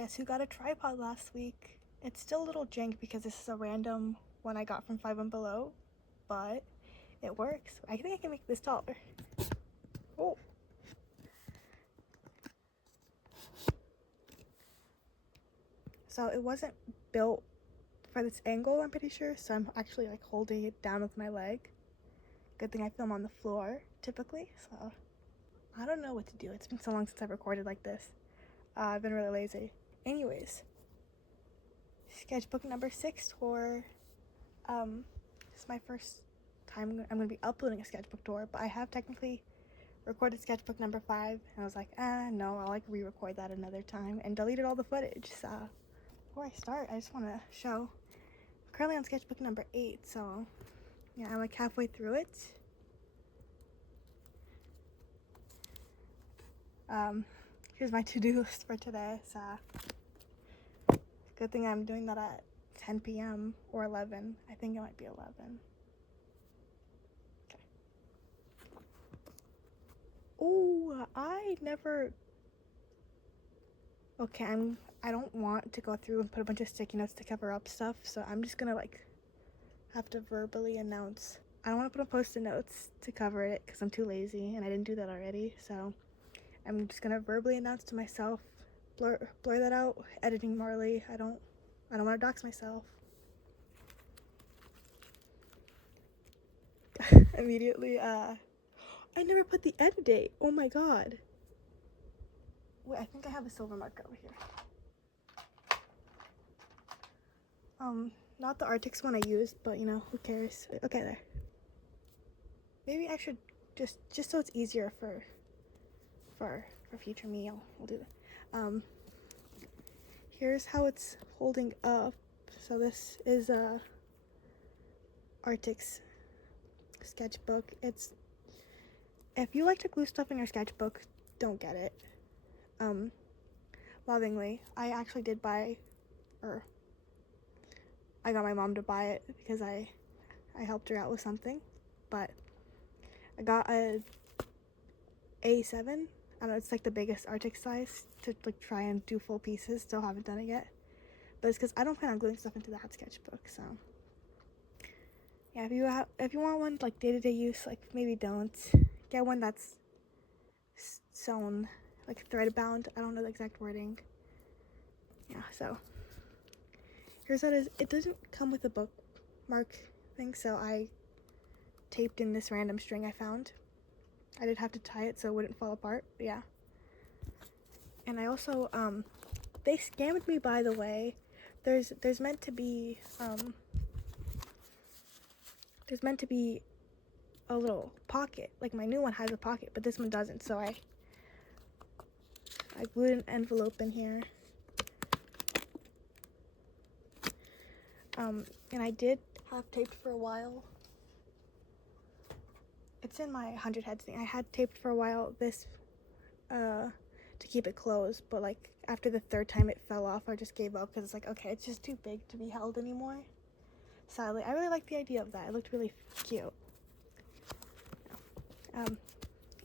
Guess who got a tripod last week? It's still a little jank because this is a random one I got from Five and Below, but it works. I think I can make this taller. Oh. So it wasn't built for this angle, I'm pretty sure, so I'm actually like holding it down with my leg. Good thing I film on the floor typically, so I don't know what to do. It's been so long since I've recorded like this. I've been really lazy. Anyways, sketchbook number 6 tour. This is my first time I'm gonna be uploading a sketchbook tour, but I have technically recorded sketchbook number 5, and I was like, no, I'll like re-record that another time, and deleted all the footage. So before I start, I just want to show I'm currently on sketchbook number 8, so yeah, I'm like halfway through it. Here's my to-do list for today. So good thing I'm doing that at 10 p.m. or 11. I think it might be 11. Okay. Oh, okay, I don't want to go through and put a bunch of sticky notes to cover up stuff, so I'm just gonna like have to verbally announce. I don't want to put on post-it notes to cover it because I'm too lazy and I didn't do that already, so I'm just gonna verbally announce to myself, blur that out, editing Marley. I don't want to dox myself. Immediately, I never put the end date. Oh my god. Wait, I think I have a silver marker over here. Not the Arctics one I used, but you know, who cares? Okay, there. Maybe I should just so it's easier for future me, we'll do that. Here's how it's holding up. So this is Arctic's sketchbook. It's, if you like to glue stuff in your sketchbook, don't get it. Lovingly, I actually did buy, or I got my mom to buy it because I helped her out with something, but I got a A7. I don't know, it's like the biggest Arctic size to like try and do full pieces. Still haven't done it yet, but it's because I don't plan on gluing stuff into that sketchbook. So yeah, if you want one like day-to-day use, like maybe don't get one that's sewn, like thread bound. I don't know the exact wording. Yeah, so here's what it is. It doesn't come with a bookmark thing, so I taped in this random string I found. I did have to tie it so it wouldn't fall apart, but yeah. And I also, they scammed me, by the way. There's meant to be a little pocket. Like my new one has a pocket, but this one doesn't, so I glued an envelope in here. And I did have taped for a while. It's in my 100 heads thing. I had taped for a while this to keep it closed, but like after the 3rd time it fell off, I just gave up because it's like, okay, it's just too big to be held anymore. Sadly, I really like the idea of that. It looked really cute.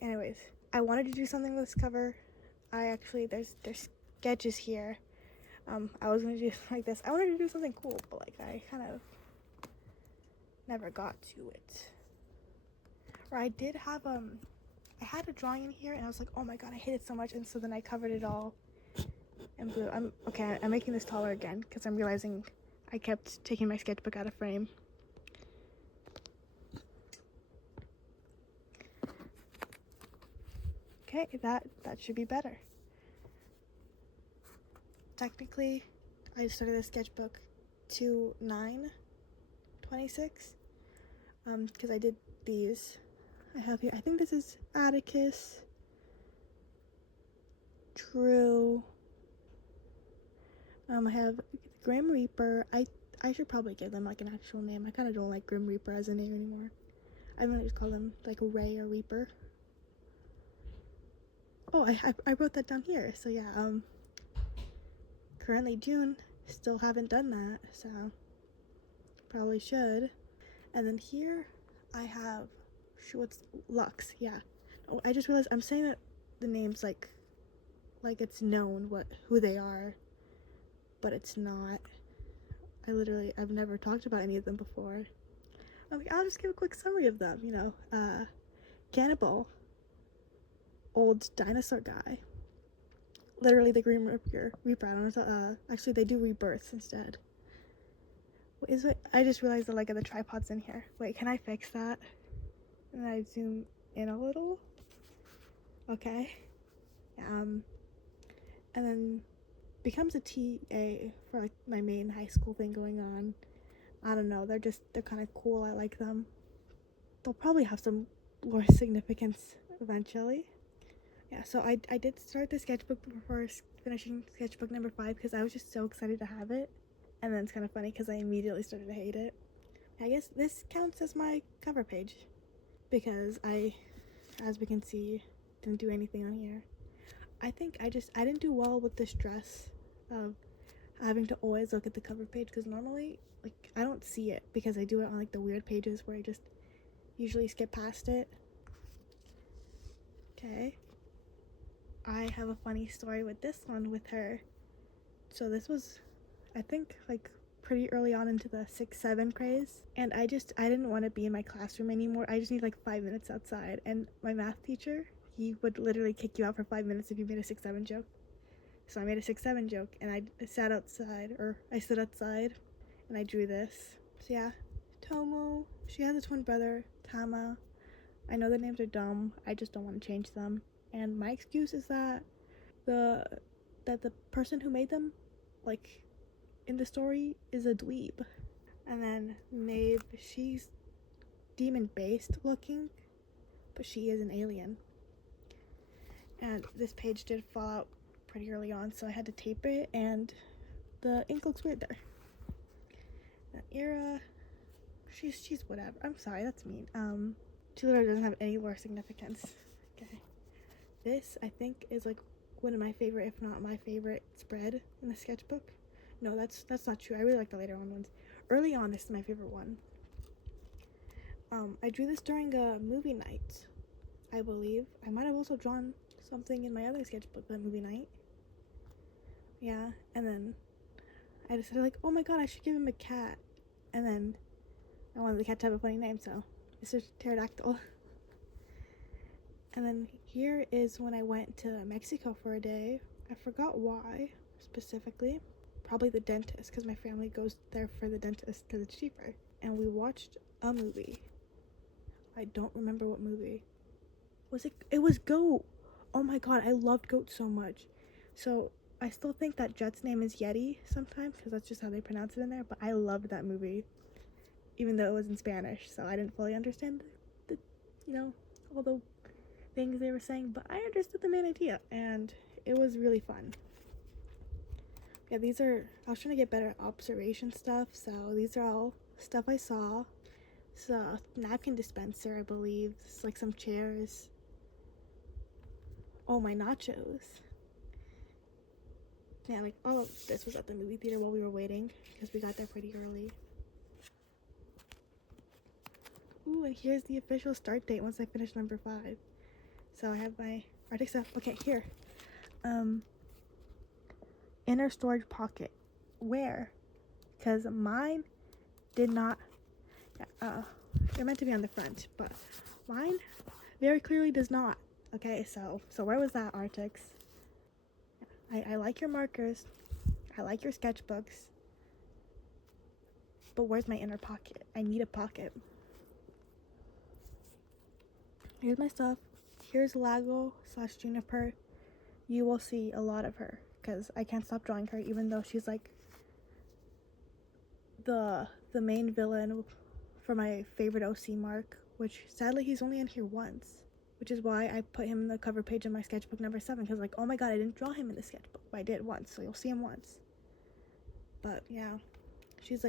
Anyways, I wanted to do something with this cover. There's sketches here. I was gonna do like this. I wanted to do something cool, but like I kind of never got to it. Or I did have I had a drawing in here and I was like, oh my god, I hate it so much, and so then I covered it all in blue. I'm making this taller again because I'm realizing I kept taking my sketchbook out of frame. Okay, that should be better. Technically, I started the sketchbook 2/9/26 because I did these. I have here, I think this is Atticus, True. I have Grim Reaper. I should probably give them like an actual name. I kind of don't like Grim Reaper as a name anymore. I really just call them like Ray or Reaper. Oh, I wrote that down here. So yeah, currently June. Still haven't done that, so probably should. And then here I have, what's Lux? Yeah. Oh, I just realized I'm saying that the names like it's known who they are. but it's not. I've never talked about any of them before. Okay, I'll just give a quick summary of them. Cannibal, old dinosaur guy. Literally the Green Reaper. I don't know. Actually, they do rebirths instead. What is it? I just realized the the tripod's in here. Wait, can I fix that? And I zoom in a little. Okay. And then becomes a TA for my main high school thing going on. I don't know. They're kind of cool. I like them. They'll probably have some more significance eventually. Yeah, so I did start the sketchbook before finishing sketchbook number 5 because I was just so excited to have it. And then it's kind of funny because I immediately started to hate it. I guess this counts as my cover page because as we can see, didn't do anything on here. I think I didn't do well with the stress of having to always look at the cover page because normally, I don't see it because I do it on the weird pages where I just usually skip past it. Okay. I have a funny story with this one with her. So this was, I think, pretty early on into the 6-7 craze, and I didn't want to be in my classroom anymore. I just need 5 minutes outside, and my math teacher, he would literally kick you out for 5 minutes if you made a 6-7 joke. So I made a 6-7 joke, and I stood outside, and I drew this. So yeah, Tomo, she has a twin brother, Tama. I know the names are dumb, I just don't want to change them. And my excuse is that the person who made them, in the story, is a dweeb. And then Maeve, she's demon-based looking, but she is an alien. And this page did fall out pretty early on, so I had to tape it, and the ink looks weird there. Era, she's whatever. I'm sorry, that's mean. She literally doesn't have any lore significance. Okay. This, I think, is one of my favorite, if not my favorite, spread in the sketchbook. No, that's not true. I really like the later on ones. Early on, this is my favorite one. I drew this during a movie night, I believe. I might have also drawn something in my other sketchbook that movie night. Yeah, and then I decided oh my god, I should give him a cat. And then I wanted the cat to have a funny name, so it's just pterodactyl. And then here is when I went to Mexico for a day. I forgot why specifically. Probably the dentist, because my family goes there for the dentist because it's cheaper. And we watched a movie. I don't remember what movie. Was it? It was Goat. Oh my god, I loved Goat so much. So I still think that Jet's name is Yeti sometimes because that's just how they pronounce it in there. But I loved that movie, even though it was in Spanish, so I didn't fully understand the all the things they were saying. But I understood the main idea, and it was really fun. Yeah, I was trying to get better at observation stuff, so these are all stuff I saw. It's a napkin dispenser, I believe. It's some chairs. Oh, my nachos. Yeah, all of this was at the movie theater while we were waiting, because we got there pretty early. Ooh, and here's the official start date once I finish number 5. So I have my Arctic stuff. Okay, here. Inner storage pocket. Where? Because mine did not, they're meant to be on the front, but mine very clearly does not. Okay, so where was that, Arctics? I like your markers, I like your sketchbooks, but where's my inner pocket? I need a pocket. Here's my stuff. Here's Lago/Juniper. You will see a lot of her because I can't stop drawing her, even though she's the main villain for my favorite OC Mark, which sadly he's only in here once, which is why I put him in the cover page of my sketchbook number 7, because oh my god, I didn't draw him in the sketchbook, but I did once, so you'll see him once. But yeah, she's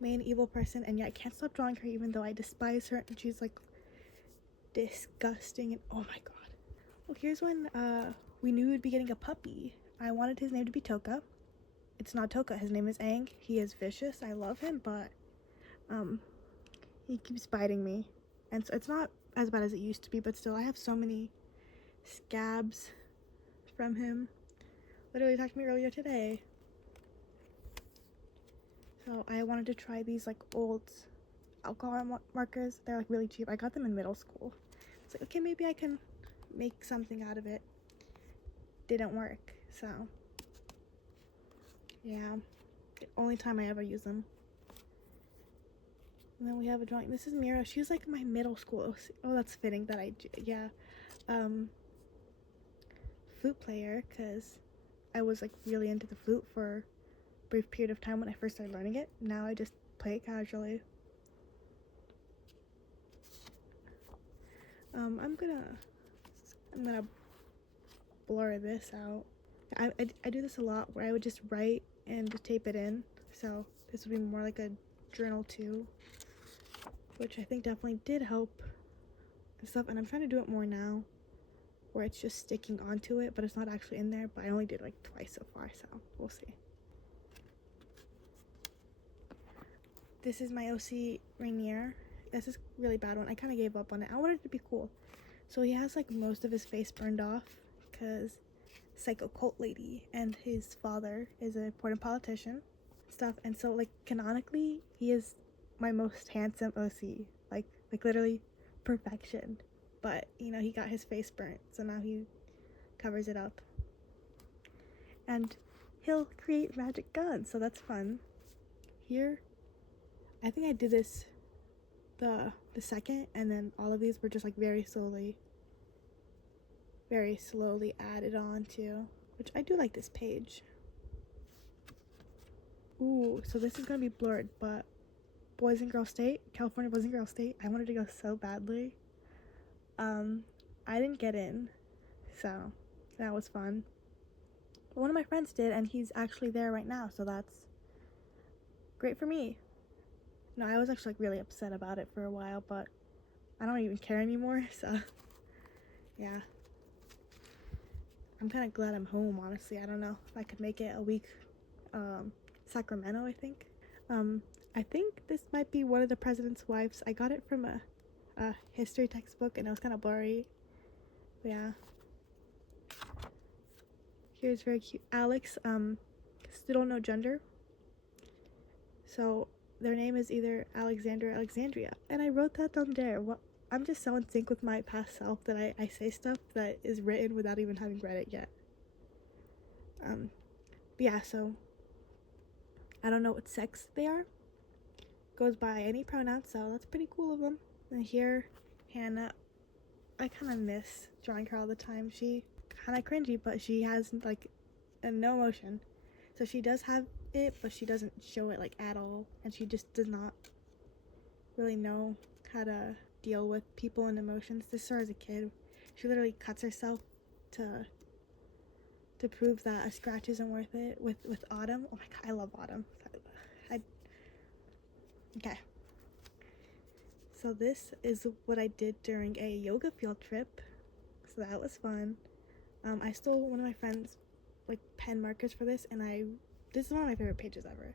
main evil person, and yeah, I can't stop drawing her even though I despise her, and she's disgusting, and oh my god. Well, here's when we knew we'd be getting a puppy. I wanted his name to be Toka. It's not Toka, his name is Aang. He is vicious, I love him, but he keeps biting me, and so it's not as bad as it used to be, but still I have so many scabs from him. Literally attacked me earlier today. So I wanted to try these like old alcohol markers. They're like really cheap. I got them in middle school. It's like, okay, maybe I can make something out of it. Didn't work, so yeah, the only time I ever use them. And then we have a drawing. This is Mira. She was like my middle school. Oh, that's fitting that yeah, flute player, because I was like really into the flute for a brief period of time when I first started learning it. Now I just play it casually. I'm gonna blur this out. I do this a lot where I would just write and just tape it in. So this would be more like a journal too, which I think definitely did help and stuff. And I'm trying to do it more now, where it's just sticking onto it, but it's not actually in there. But I only did like twice so far, so we'll see. This is my OC Rainier. This is a really bad one. I kind of gave up on it. I wanted it to be cool. So he has like most of his face burned off because psycho cult lady and his father is an important politician stuff. And so like canonically he is my most handsome OC, like literally perfection. But you know, he got his face burnt, so now he covers it up. And he'll create magic guns, so that's fun. Here, I think I did this the second, and then all of these were just like very slowly added on to, which I do like this page. Ooh, so this is gonna be blurred, but Boys and Girls State, California Boys and Girls State, I wanted to go so badly. I didn't get in, so that was fun. But one of my friends did, and he's actually there right now, so that's great for me. No, I was actually like really upset about it for a while, but I don't even care anymore, so yeah. I'm kind of glad I'm home, honestly. I don't know if I could make it a week. Sacramento, I think. I think this might be one of the president's wives. I got it from a history textbook, and it was kind of blurry. But yeah. Here's very cute Alex. Still don't know gender. So their name is either Alexander or Alexandria, and I wrote that down there. What? I'm just so in sync with my past self that I say stuff that is written without even having read it yet. But yeah, so I don't know what sex they are. Goes by any pronoun, so that's pretty cool of them. And here, Hannah, I kind of miss drawing her all the time. She kind of cringy, but she has like no emotion. So she does have it, but she doesn't show it like at all, and she just does not really know how to deal with people and emotions. This is her as a kid. She literally cuts herself to prove that a scratch isn't worth it with Autumn. Oh my god, I love Autumn. Okay. So this is what I did during a yoga field trip. So that was fun. I stole one of my friend's like pen markers for this, and this is one of my favorite pages ever.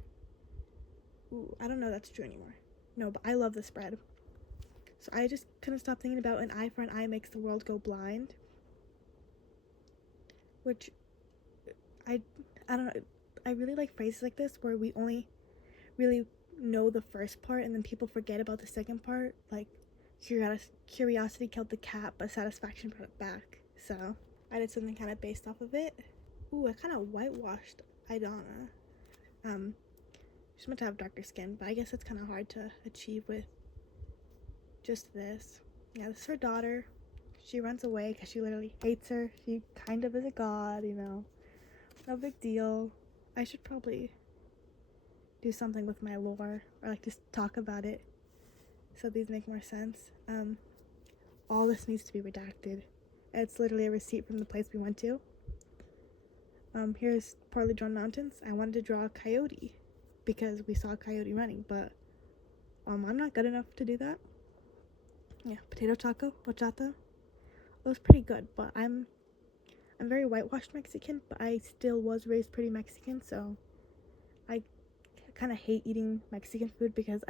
Ooh, I don't know if that's true anymore. No, but I love the spread. So I just couldn't stop thinking about an eye for an eye makes the world go blind. Which I don't know. I really like phrases like this where we only really know the first part and then people forget about the second part. Like curiosity killed the cat, but satisfaction brought it back. So I did something kind of based off of it. Ooh, I kind of whitewashed Idana. She's meant to have darker skin, but I guess it's kind of hard to achieve with just this. Yeah, this is her daughter. She runs away because she literally hates her. She kind of is a god, you know. No big deal. I should probably do something with my lore, or like just talk about it so these make more sense. All this needs to be redacted. It's literally a receipt from the place we went to. Here's Poorly Drawn Mountains. I wanted to draw a coyote because we saw a coyote running, but I'm not good enough to do that. Yeah, potato taco, bachata. It was pretty good, but I'm very whitewashed Mexican, but I still was raised pretty Mexican, so I kind of hate eating Mexican food because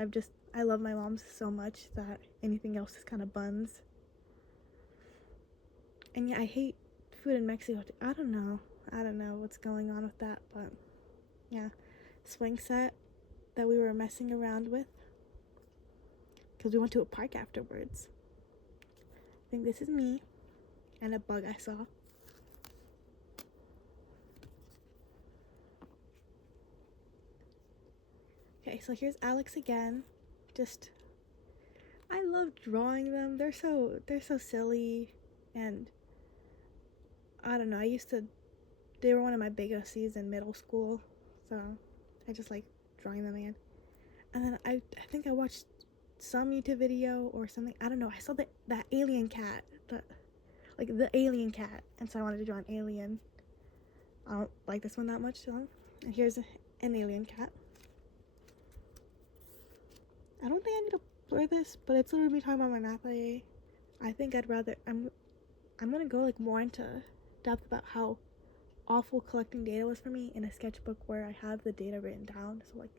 I love my mom's so much that anything else is kind of buns. And yeah, I hate food in Mexico. I don't know what's going on with that, but yeah. Swing set. that we were messing around with because we went to a park afterwards. I think this is me and a bug I saw. Okay, so here's Alex again. Just, I love drawing them. They're so silly, and I don't know. They were one of my big OCs in middle school, so I just like drawing them again. And then I think I watched some YouTube video or something. I don't know. I saw that alien cat, the alien cat, and so I wanted to draw an alien. I don't like this one that much, so. And here's an alien cat. I don't think I need to blur this, but it's literally me talking about my math IA. I think I'm gonna go like more into depth about how awful collecting data was for me in a sketchbook where I have the data written down. So like,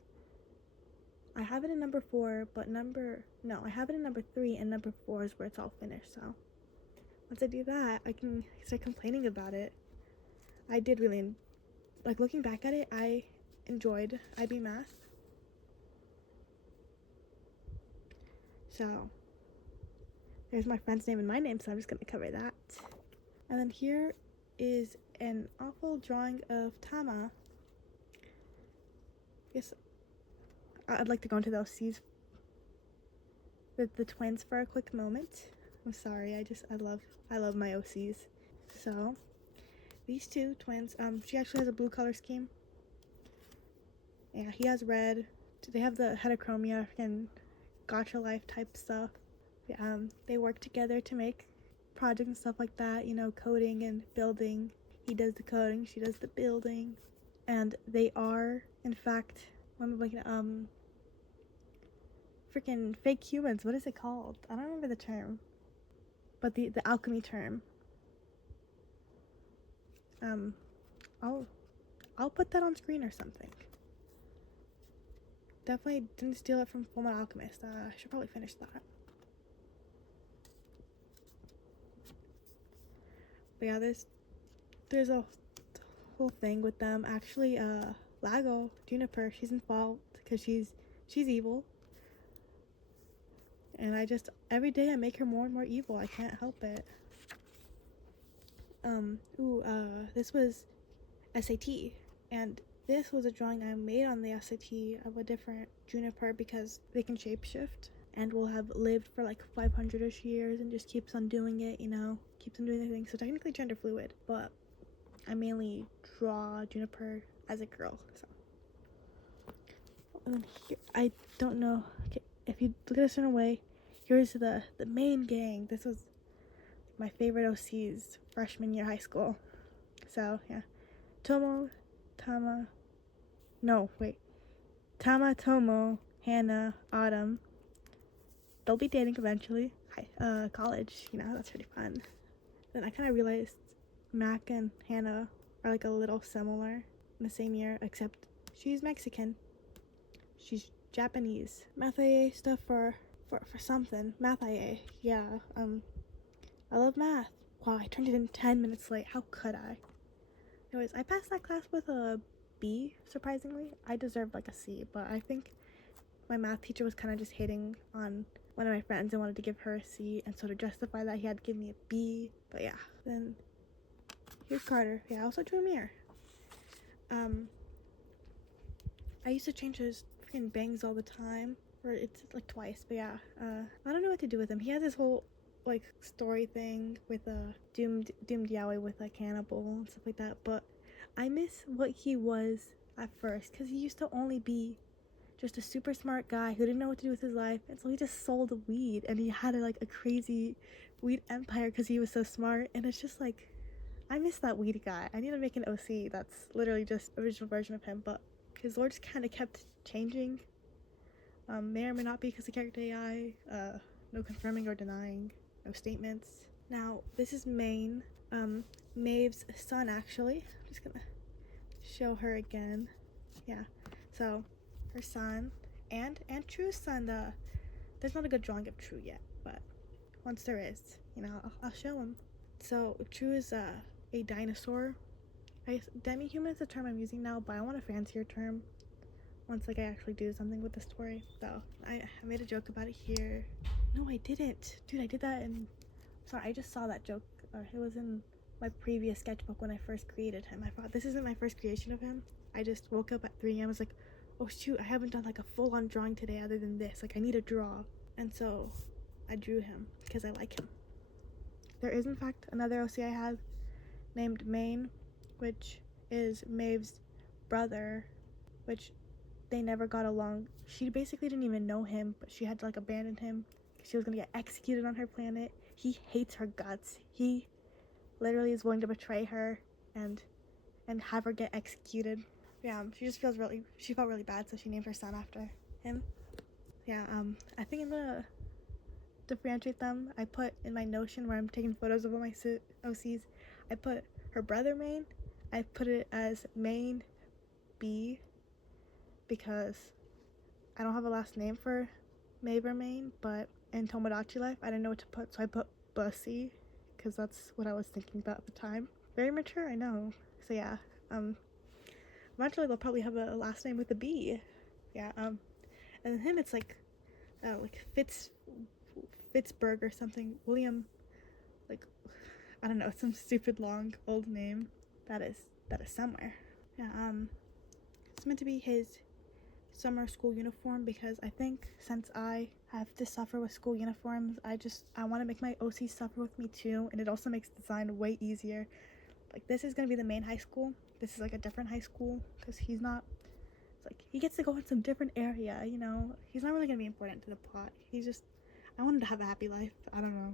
I have it in number 4, but I have it in number 3, and number 4 is where it's all finished. So once I do that, I can start complaining about it. I did really, like, looking back at it, I enjoyed IB math. So there's my friend's name and my name, so I'm just gonna cover that. And then here is an awful drawing of Tama. I guess I'd like to go into those C's with the twins for a quick moment. I'm sorry, I love my OCs. So these two twins, she actually has a blue color scheme. Yeah, he has red. They have the heterochromia and gotcha life type stuff. Yeah, they work together to make projects and stuff like that, coding and building. He does the coding, she does the building. And they are, in fact, freaking fake humans. What is it called? I don't remember the term. But the alchemy term. I'll put that on screen or something. Definitely didn't steal it from Fullmetal Alchemist. I should probably finish that. But yeah, there's a whole thing with them. Actually, Lago, Juniper, she's involved because she's evil. And every day I make her more and more evil. I can't help it. This was SAT, and this was a drawing I made on the SAT of a different Juniper because they can shapeshift and will have lived for like 500-ish years and just keeps on doing it, keeps on doing their thing. So technically gender fluid, but I mainly draw Juniper as a girl. So, and then here, I don't know. Okay, if you look at it a certain way, here's the main gang. This was my favorite OCs freshman year high school. So yeah, Tama, Tomo, Hannah, Autumn. They'll be dating eventually. College, that's pretty fun. Then I kind of realized Mac and Hannah are like a little similar in the same year, except she's Mexican. She's Japanese. Math IA stuff for something. Math IA, yeah. I love math. Wow, I turned it in 10 minutes late. How could I? Anyways, I passed that class with a B, surprisingly. I deserved like a C, but I think my math teacher was kind of just hating on one of my friends and wanted to give her a C, and so to justify that, he had to give me a B. But yeah, then here's Carter. Yeah, I also drew a mirror. I used to change his freaking bangs all the time, or it's like twice, but yeah, I don't know what to do with him. He has this whole like story thing with a doomed Yaoi with a cannibal and stuff like that, but I miss what he was at first, because he used to only be just a super smart guy who didn't know what to do with his life, and so he just sold weed, and he had a crazy weed empire because he was so smart. And it's just like, I miss that weed guy. I need to make an OC that's literally just original version of him, but his lore just kind of kept changing. May or may not be because of character AI. No confirming or denying. No statements. Now, this is Maine, Maeve's son, actually. I'm just gonna show her again. Yeah, so her son and True's son. There's not a good drawing of True yet, but once there is, I'll show him. So True is a dinosaur. Demi-human is the term I'm using now, but I want a fancier term, once like I actually do something with the story. So I made a joke about it here. No, I didn't, dude. I did that in, sorry, I just saw that joke, or it was in my previous sketchbook when I first created him. I thought this isn't my first creation of him. I just woke up at 3 a.m. I was like, oh shoot, I haven't done like a full-on drawing today other than this. Like I need to draw, and so I drew him because I like him. There is in fact another OC I have named Maine, which is Maeve's brother, which they never got along. She basically didn't even know him, but she had to like abandon him because she was gonna get executed on her planet. He hates her guts. He literally is willing to betray her and have her get executed. Yeah, she felt really bad, so she named her son after him. Yeah, I think I'm gonna differentiate them. I put in my Notion where I'm taking photos of all my OCs, I put her brother Maine. I put it as Maine B because I don't have a last name for Maeve or Maine, but in Tomodachi Life I didn't know what to put, so I put Bussy because that's what I was thinking about at the time. Very mature, I know. So yeah, eventually they'll probably have a last name with a B. Yeah, and him it's like Fitzberg or something. William, like, I don't know, some stupid long old name that is somewhere. Yeah, it's meant to be his summer school uniform because I think since I have to suffer with school uniforms, I want to make my OC suffer with me too, and it also makes design way easier. Like this is gonna be the main high school. This is like a different high school because he's not. It's like he gets to go in some different area, you know. He's not really gonna be important to the plot. He's just. I want him to have a happy life. I don't know.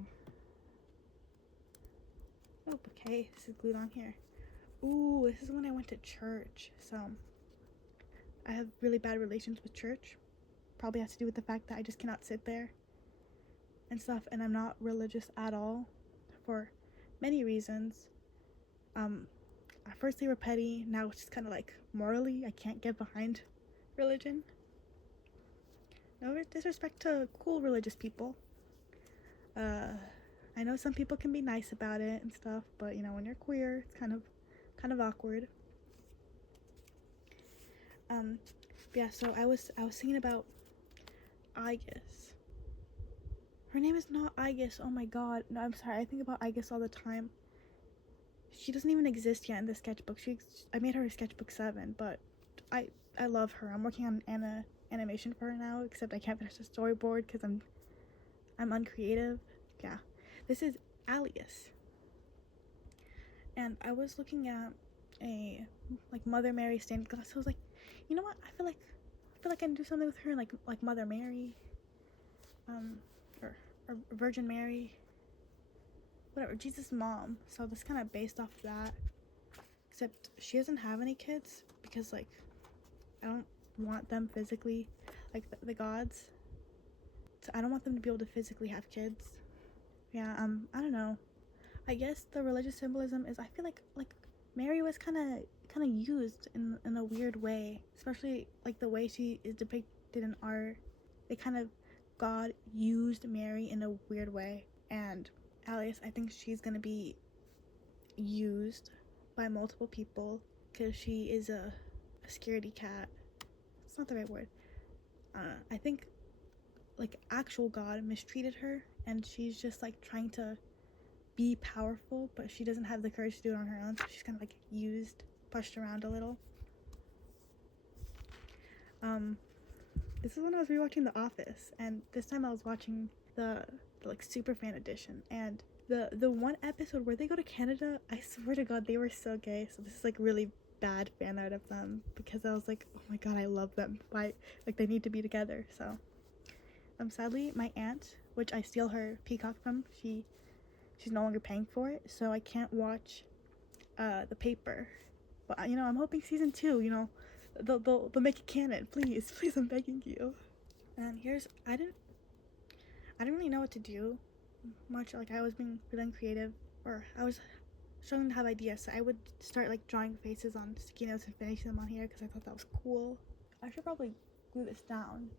Oh, okay. This is glued on here. Ooh, this is when I went to church. So I have really bad relations with church. Probably has to do with the fact that I just cannot sit there and stuff, and I'm not religious at all for many reasons. At first they were petty, now it's just kind of like morally I can't get behind religion. No disrespect to cool religious people. I know some people can be nice about it and stuff, but you know, when you're queer, it's kind of awkward. Yeah, so I was thinking about Aigis. Her name is not Aigis. Oh my god. No, I'm sorry. I think about Aigis all the time. She doesn't even exist yet in the sketchbook. I made her a sketchbook 7, but I love her. I'm working on animation for her now, except I can't finish the storyboard because I'm uncreative. Yeah. This is Alias. And I was looking at a like Mother Mary stained glass. So I was like, you know what? I feel like I can do something with her like Mother Mary, or Virgin Mary, whatever, Jesus' mom. So that's kind of based off of that. Except she doesn't have any kids because like I don't want them physically, like the gods. So I don't want them to be able to physically have kids. Yeah, I don't know. I guess the religious symbolism is I feel like Mary was kind of used in a weird way, especially like the way she is depicted in art. It kind of God used Mary in a weird way, and Alice, I think she's gonna be used by multiple people because she is a scaredy cat. It's not the right word. I think like actual God mistreated her, and she's just like trying to be powerful, but she doesn't have the courage to do it on her own, so she's kind of like used, pushed around a little. This is when I was rewatching The Office, and this time I was watching the like super fan edition, and the one episode where they go to Canada, I swear to god they were so gay. So this is like really bad fan art of them because I was like, oh my god, I love them. Why, like, they need to be together. So sadly my aunt, which I steal her Peacock from, she's no longer paying for it, so I can't watch The Paper. But you know, I'm hoping season 2, you know, they'll make it canon. Please, I'm begging you. And here's I didn't really know what to do much. Like I was being really uncreative, or I was struggling to have ideas, so I would start like drawing faces on sticky notes and finishing them on here because I thought that was cool. I should probably glue this down.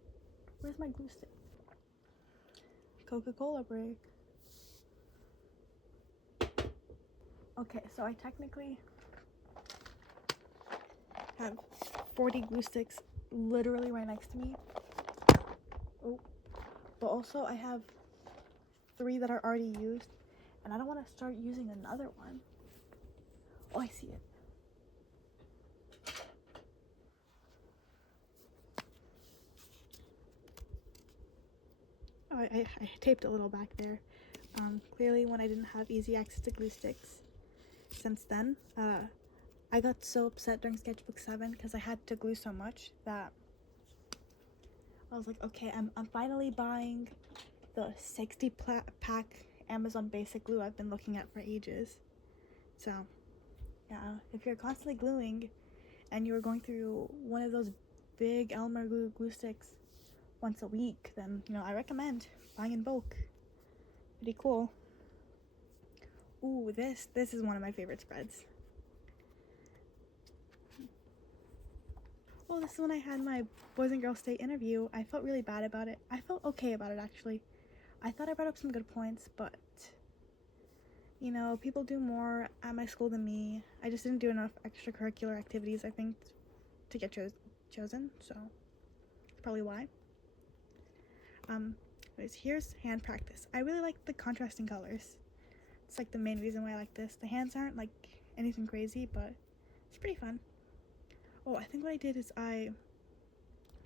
Where's my glue stick? Coca-Cola break. Okay, so I technically have 40 glue sticks literally right next to me. Oh, but also I have 3 that are already used, and I don't want to start using another one. Oh, I see it. Oh, I taped a little back there. Clearly when I didn't have easy access to glue sticks. Since then, I got so upset during Sketchbook 7 because I had to glue so much that I was like, okay, I'm finally buying the 60 pack Amazon basic glue I've been looking at for ages. So yeah, if you're constantly gluing and you're going through one of those big Elmer glue sticks once a week, then I recommend buying in bulk. Pretty cool. Ooh, this is one of my favorite spreads. Well, this is when I had my Boys and Girls State interview. I felt really bad about it. I felt okay about it, actually. I thought I brought up some good points, but people do more at my school than me. I just didn't do enough extracurricular activities, I think, to get chosen, so that's probably why. Anyways, here's hand practice. I really like the contrasting colors. It's like the main reason why I like this. The hands aren't like anything crazy, but it's pretty fun. Oh, I think what I did is I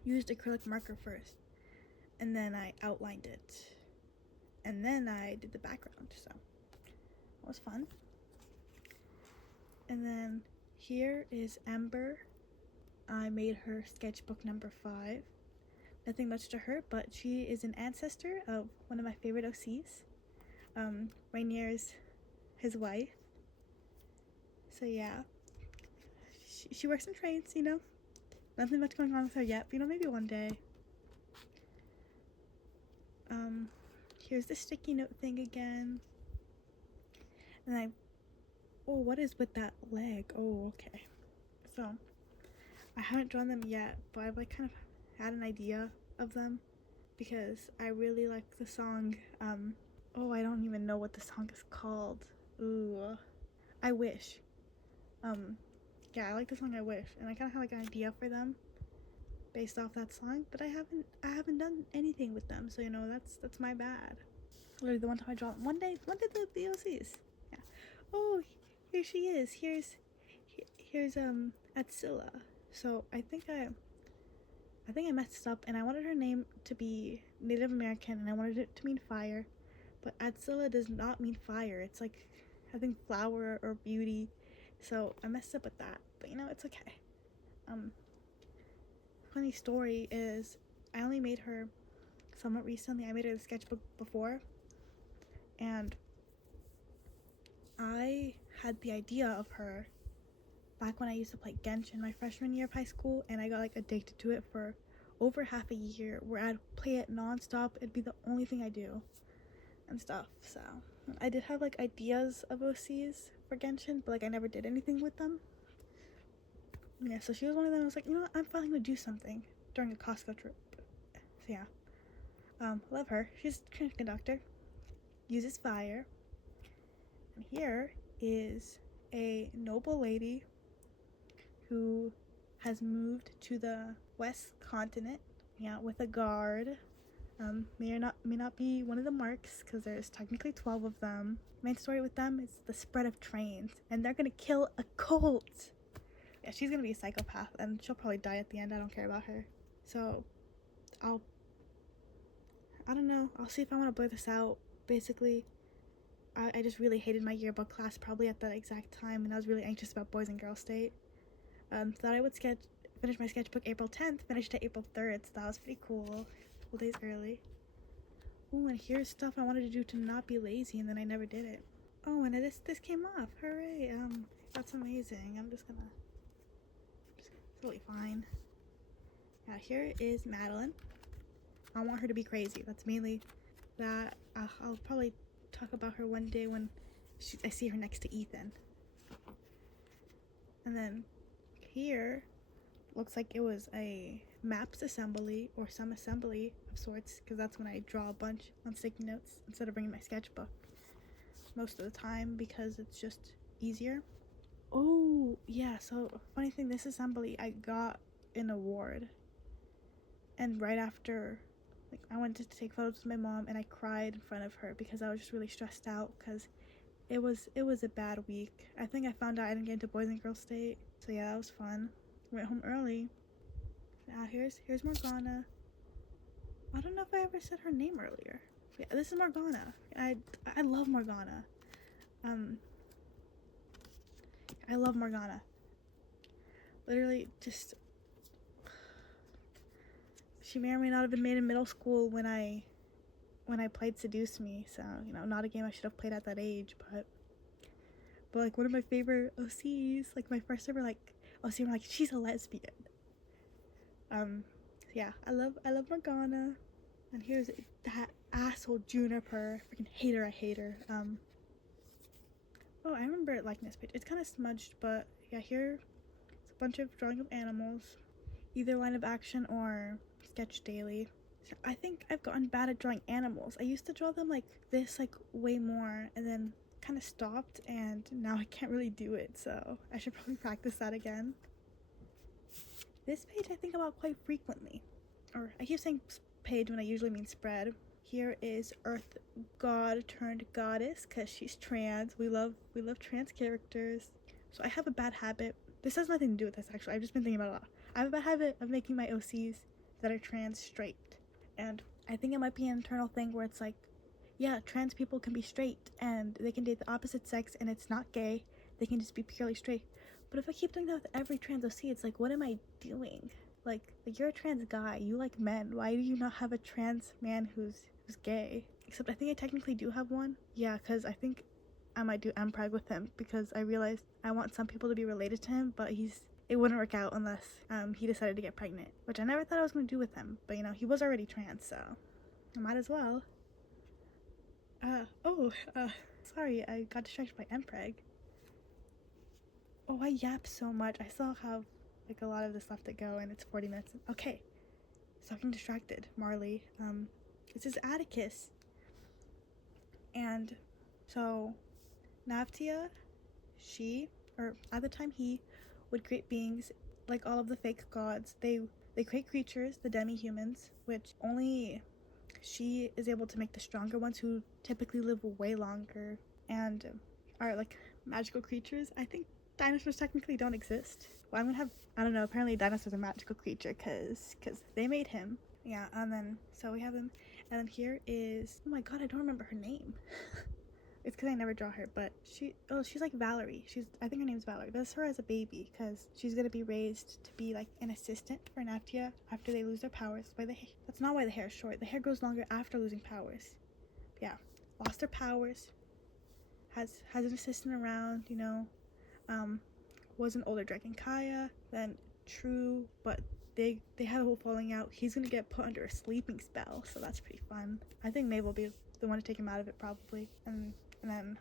used acrylic marker first, and then I outlined it, and then I did the background, so that was fun. And then here is Amber. I made her sketchbook number 5. Nothing much to her, but she is an ancestor of one of my favorite OCs. Rainier's his wife. So yeah, she works in trades, Nothing much going on with her yet, but maybe one day. Here's the sticky note thing again. And oh, what is with that leg? Oh, okay. So, I haven't drawn them yet, but I've kind of had an idea of them because I really like the song, oh, I don't even know what the song is called. Ooh, I Wish. Yeah, I like the song I Wish, and I kind of have an idea for them based off that song, but I haven't done anything with them, so that's my bad. Literally the one time I draw one day the OCs. Yeah. Oh, here she is. Here's Atsilla. So I think I messed up, and I wanted her name to be Native American, and I wanted it to mean fire, but Atsilla does not mean fire. It's like, I think flower or beauty, so I messed up with that, but it's okay. Funny story is I only made her somewhat recently. I made her the sketchbook before, and I had the idea of her back when I used to play Genshin my freshman year of high school, and I got addicted to it for over half a year, where I'd play it non-stop. It'd be the only thing I do and stuff. So I did have ideas of OCs for Genshin, but I never did anything with them. Yeah, so she was one of them. I was like, I'm finally gonna do something during a Costco trip. So yeah, love her. She's a trained conductor, uses fire. And here is a noble lady who has moved to the west continent, with a guard. May or may not be one of the marks, because there's technically 12 of them. Main story with them is the spread of trains, and they're gonna kill a cult. Yeah, she's gonna be a psychopath, and she'll probably die at the end. I don't care about her. So I don't know. I'll see if I want to blur this out. Basically, I just really hated my yearbook class probably at that exact time, and I was really anxious about Boys and Girls State. Thought I would finish my sketchbook April 10th, finished it April 3rd, so that was pretty cool. A couple days early. Ooh, and here's stuff I wanted to do to not be lazy, and then I never did it. Oh, and this came off. Hooray. That's amazing. It's totally fine. Now here is Madeline. I want her to be crazy. That's mainly that. I'll probably talk about her one day when I see her next to Ethan. And then here looks like it was a maps assembly or some assembly of sorts, because that's when I draw a bunch on sticky notes instead of bringing my sketchbook most of the time, because it's just easier. Oh yeah, so funny thing, this assembly I got an award. And right after, like, I went to take photos with my mom, and I cried in front of her because I was just really stressed out because it was a bad week. I think I found out I didn't get into Boys and Girls State, so yeah, that was fun. Went home early. Now here's Morgana. I don't know if I ever said her name earlier. Yeah, this is Morgana. I love Morgana. I love Morgana. Literally, just she may or may not have been made in middle school when I played Seduce Me. So not a game I should have played at that age, but like one of my favorite OCs. Like my first ever like OC, I'm like, she's a lesbian. Yeah, I love Morgana. And here's that asshole Juniper. I freaking hate her. I hate her. Oh, I remember liking this page. It's kind of smudged, but yeah, here it's a bunch of drawing of animals, either line of action or sketch daily. So I think I've gotten bad at drawing animals. I used to draw them like this, like way more, and then kind of stopped, and now I can't really do it, so I should probably practice that again. This page I think about quite frequently, or I keep saying page when I usually mean spread. Here is Earth God turned goddess because she's trans. We love trans characters. So I have a bad habit. This has nothing to do with this actually. I've just been thinking about it a lot. I have a bad habit of making my OCs that are trans straight. And I think it might be an internal thing where it's like, yeah, trans people can be straight and they can date the opposite sex and it's not gay. They can just be purely straight. But if I keep doing that with every trans OC, it's like, what am I doing? Like you're a trans guy, you like men. Why do you not have a trans man who's gay? Except I think I technically do have one. Yeah, because I think I might do MPreg with him because I realized I want some people to be related to him, but it wouldn't work out unless he decided to get pregnant, which I never thought I was going to do with him. But he was already trans, so I might as well. Sorry, I got distracted by MPreg. Oh, I yap so much. I still have like a lot of this left to go, and it's 40 minutes. Okay, stop getting distracted, Marley. This is Atticus. And so Naftia, at the time he would create beings like all of the fake gods. They create creatures, the demi-humans, which only she is able to make the stronger ones who typically live way longer and are like magical creatures. I think dinosaurs technically don't exist. Well, I'm gonna have, I don't know, apparently dinosaurs are a magical creature because they made him. Yeah, and then so we have him. And then here is, oh my god, I don't remember her name. It's because I never draw her, but she's like Valerie. I think her name's Valerie, but it's her as a baby because she's gonna be raised to be like an assistant for Naftia after they lose their powers. That's not why the hair is short. The hair grows longer after losing powers. But yeah, lost their powers. Has an assistant around, was an older dragon Kaya, then True, but they had a whole falling out. He's gonna get put under a sleeping spell, so that's pretty fun. I think Mabel will be the one to take him out of it probably. And then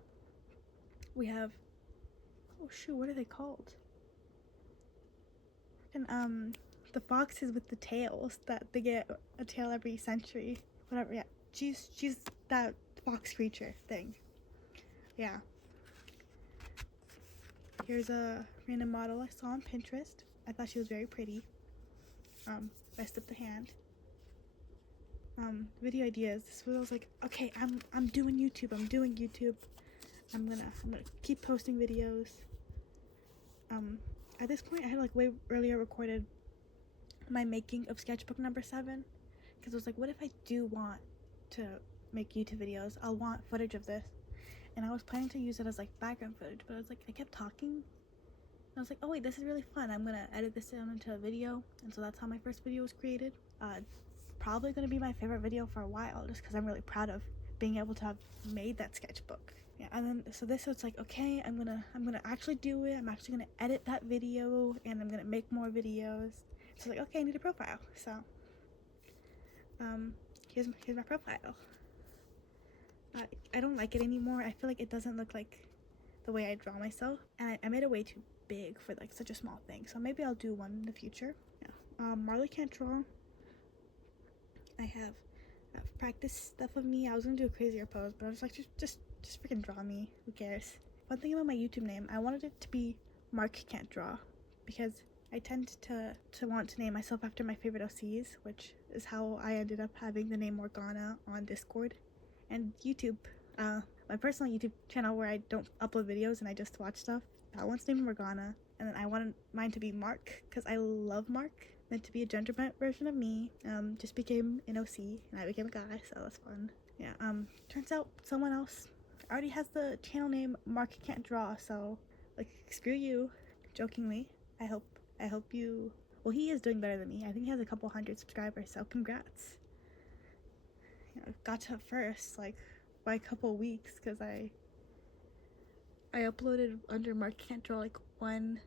we have, oh shoot, what are they called? And the foxes with the tails that they get a tail every century. Whatever, yeah. She's that fox creature thing. Yeah. Here's a random model I saw on Pinterest. I thought she was very pretty. Best of the hand. Video ideas. This was, I was like, okay, I'm doing YouTube. I'm gonna keep posting videos. At this point I had like way earlier recorded my making of sketchbook number 7 because I was like, what if I do want to make YouTube videos? I'll want footage of this, and I was planning to use it as like background footage, but I was like, I kept talking and I was like, oh wait, this is really fun. I'm gonna edit this down into a video, and so that's how my first video was created. Probably gonna be my favorite video for a while just because I'm really proud of being able to have made that sketchbook. Yeah, and then so it's like, okay, I'm gonna actually do it. I'm actually gonna edit that video and I'm gonna make more videos. So like, okay, I need a profile. So here's my profile. I don't like it anymore. I feel like it doesn't look like the way I draw myself, and I made it way too big for like such a small thing. So maybe I'll do one in the future. Yeah. Marley can't draw. I've practiced stuff of me. I was gonna do a crazier pose, but I was like, just freaking draw me. Who cares? One thing about my YouTube name, I wanted it to be Mark Can't Draw, because I tend to want to name myself after my favorite OCs, which is how I ended up having the name Morgana on Discord and YouTube. My personal YouTube channel where I don't upload videos and I just watch stuff, that one's named Morgana. And then I wanted mine to be Mark because I love Mark. Then to be a gender version of me, just became an OC and I became a guy, so that's fun. Yeah, turns out someone else already has the channel name Mark Can't Draw, so like screw you. Jokingly. I hope you, well, he is doing better than me. I think he has a couple hundred subscribers, so congrats. You know, got to first like by a couple weeks because I uploaded under Mark Can't Draw like one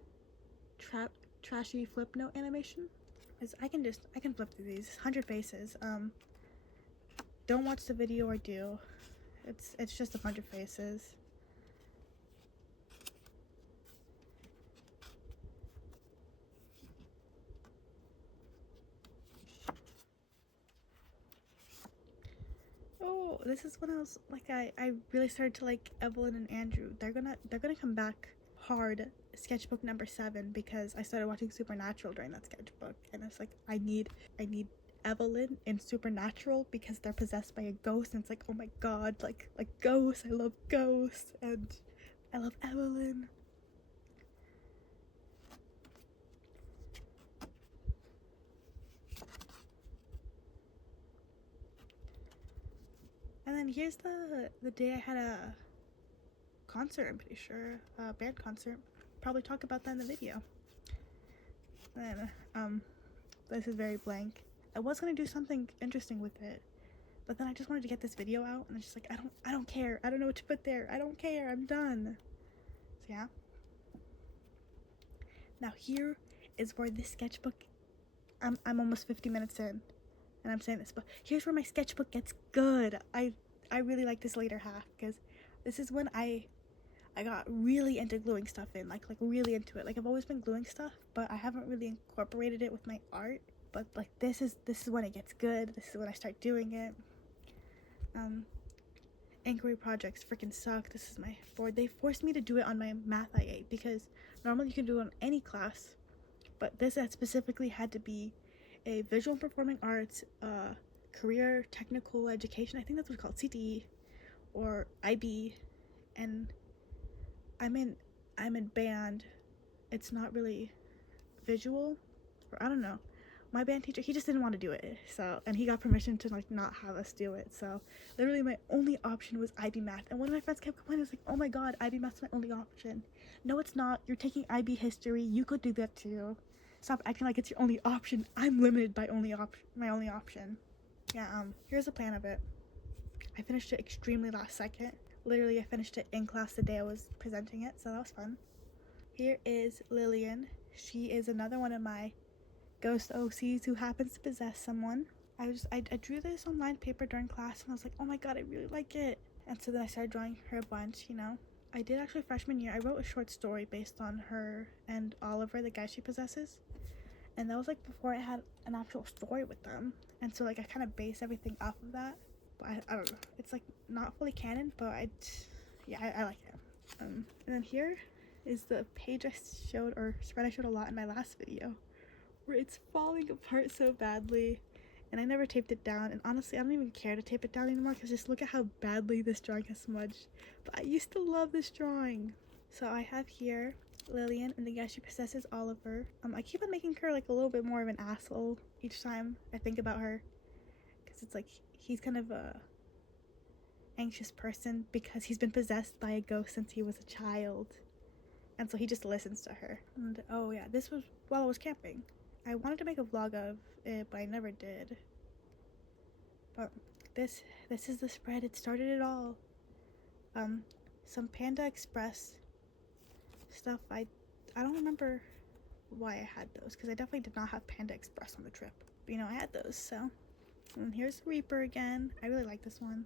trashy flip note animation. Because I can flip through these 100 faces. Don't watch the video or do. It's just a bunch of faces. Oh, this is when I was like I really started to like Evelyn and Andrew. They're gonna come back hard sketchbook number 7 because I started watching Supernatural during that sketchbook, and it's like I need Evelyn in Supernatural because they're possessed by a ghost, and it's like, oh my god, like ghosts. I love ghosts and I love Evelyn. And then here's the day I had a concert, I'm pretty sure, a band concert. Probably talk about that in the video. And this is very blank. I was gonna do something interesting with it, but then I just wanted to get this video out, and it's just like I don't care. I don't know what to put there. I don't care. I'm done. So yeah. Now here is where this sketchbook. I'm almost 50 minutes in, and I'm saying this, but here's where my sketchbook gets good. I really like this later half because this is when I got really into gluing stuff in, like really into it. Like I've always been gluing stuff, but I haven't really incorporated it with my art. But like this is when it gets good. This is when I start doing it. Inquiry projects freaking suck. This is my board. They forced me to do it on my math I8 because normally you can do it on any class, but this specifically had to be a visual performing arts, career technical education. I think that's what's called, CTE or IB, and I'm in band. It's not really visual, or I don't know. My band teacher, he just didn't want to do it, so, and he got permission to like not have us do it, so literally my only option was IB math. And one of my friends kept complaining, was like, oh my god, IB math's my only option. No, it's not. You're taking IB history. You could do that too. Stop acting like it's your only option. I'm limited by my only option. Yeah, here's a plan of it. I finished it extremely last second. Literally, I finished it in class the day I was presenting it, so that was fun. Here is Lillian. She is another one of my ghost OCs who happens to possess someone. I drew this on lined paper during class, and I was like, oh my god, I really like it. And so then I started drawing her a bunch, you know. I did actually freshman year. I wrote a short story based on her and Oliver, the guy she possesses. And that was like before I had an actual story with them. And so like I kind of base everything off of that. But I don't know. It's like not fully canon, but I like it. And then here is the page I showed, or spread I showed a lot in my last video, where it's falling apart so badly. And I never taped it down, and honestly I don't even care to tape it down anymore because just look at how badly this drawing has smudged. But I used to love this drawing. So I have here Lillian, and the guy she possesses, Oliver. I keep on making her like a little bit more of an asshole each time I think about her, because it's like he's kind of a anxious person because he's been possessed by a ghost since he was a child, and so he just listens to her. And oh yeah, this was while I was camping. I wanted to make a vlog of it, but I never did. But this is the spread. It started it all. Some Panda Express stuff. I don't remember why I had those, because I definitely did not have Panda Express on the trip. But you know, I had those, so. And here's Reaper again. I really like this one.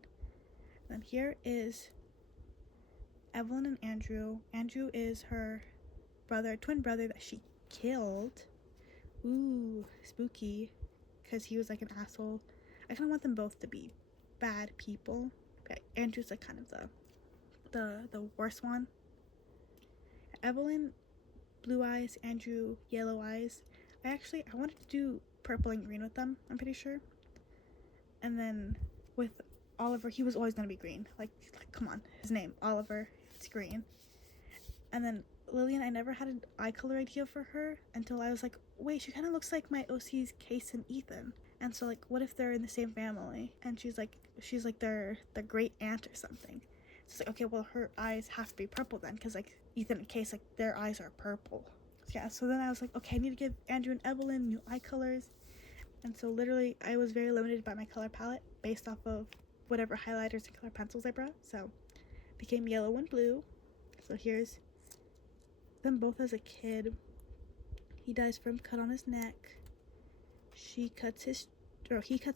And then here is Evelyn and Andrew. Andrew is her twin brother that she killed. Ooh, spooky, because he was like an asshole. I kind of want them both to be bad people. But Andrew's like kind of the worst one. Evelyn blue eyes, Andrew yellow eyes. I wanted to do purple and green with them, I'm pretty sure. And then with Oliver, he was always gonna be green. Like come on, his name, Oliver, it's green. And then Lillian, I never had an eye color idea for her until I was like, wait, she kind of looks like my OC's Case and Ethan. And so like, what if they're in the same family? And she's like their great aunt or something. So it's like, okay, well her eyes have to be purple then, because like Ethan and Case, like their eyes are purple. Yeah, so then I was like, okay, I need to give Andrew and Evelyn new eye colors. And so literally I was very limited by my color palette based off of whatever highlighters and color pencils I brought. So it became yellow and blue. So here's them both as a kid. He dies from cut on his neck. He cuts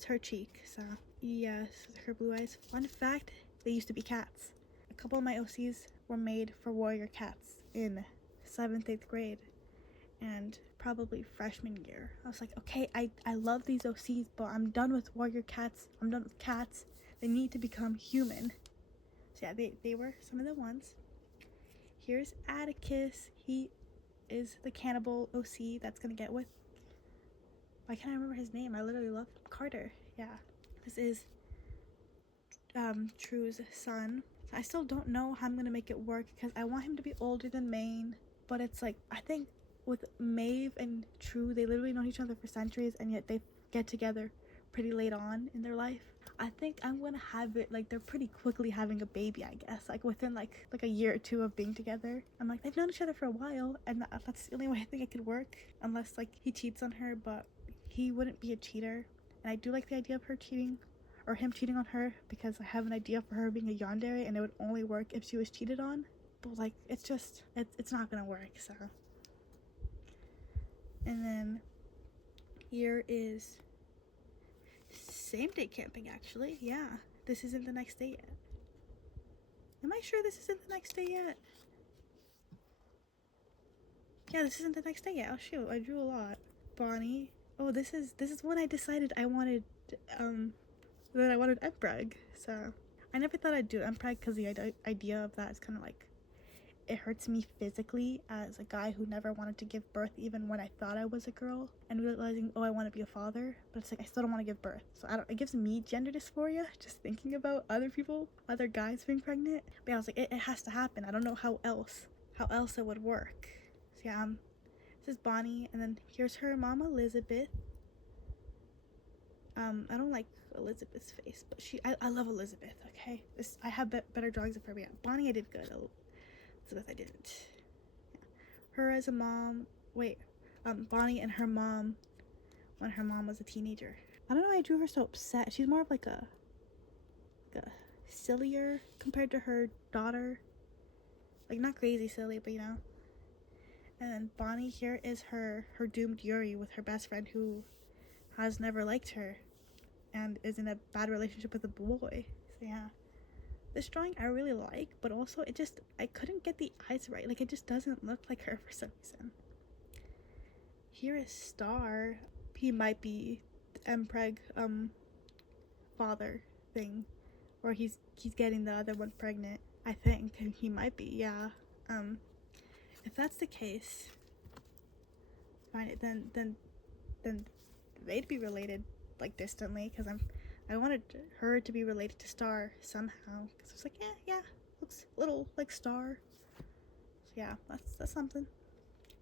her cheek. So yes, her blue eyes. Fun fact, they used to be cats. A couple of my OCs were made for warrior cats in 7th, 8th grade, and probably freshman year. I was like, okay, I love these OCs, but I'm done with warrior cats. I'm done with cats. They need to become human. So yeah, they were some of the ones. Here's Atticus. He is the cannibal OC that's gonna get with, why can't I remember his name? I literally love him. Carter. Yeah, this is True's son. I still don't know how I'm gonna make it work because I want him to be older than Maine, but it's like, I think with Maeve and True, they literally know each other for centuries, and yet they get together pretty late on in their life. I think I'm gonna have it like they're pretty quickly having a baby, I guess, like within like a year or two of being together. I'm like, they've known each other for a while, and that's the only way I think it could work, unless like he cheats on her, but he wouldn't be a cheater. And I do like the idea of her cheating, or him cheating on her, because I have an idea for her being a yandere, and it would only work if she was cheated on. But like, it's just, it's not gonna work. So, and then here is same day camping, actually. Yeah, this isn't the next day yet. Am I sure this isn't the next day yet? Yeah, this isn't the next day yet. Oh shoot, I drew a lot. Bonnie. Oh, this is when I decided I wanted Empreg. So I never thought I'd do Empreg because the idea of that is kind of like, it hurts me physically as a guy who never wanted to give birth even when I thought I was a girl, and realizing, oh, I want to be a father, but it's like I still don't want to give birth. So it gives me gender dysphoria just thinking about other guys being pregnant. But yeah, I was like, it has to happen. I don't know how else it would work. So yeah, this is Bonnie, and then here's her mom, Elizabeth. I don't like Elizabeth's face, but I love Elizabeth. Okay, I have better drawings of her. But yeah, Bonnie I did good. Elizabeth I didn't. Yeah. Her as a mom. Wait, Bonnie and her mom when her mom was a teenager. I don't know why I drew her so upset. She's more of like a sillier compared to her daughter. Like not crazy silly, but you know. And then Bonnie here is her doomed Yuri with her best friend who has never liked her and is in a bad relationship with a boy. So yeah, this drawing I really like, but also I couldn't get the eyes right. Like it just doesn't look like her for some reason. Here is Star. He might be the Empreg father thing, or he's getting the other one pregnant, I think, and he might be. Yeah. If that's the case, fine. Then they'd be related, like distantly, because I wanted her to be related to Star somehow, because I was like, yeah, looks a little like Star. So yeah, that's something.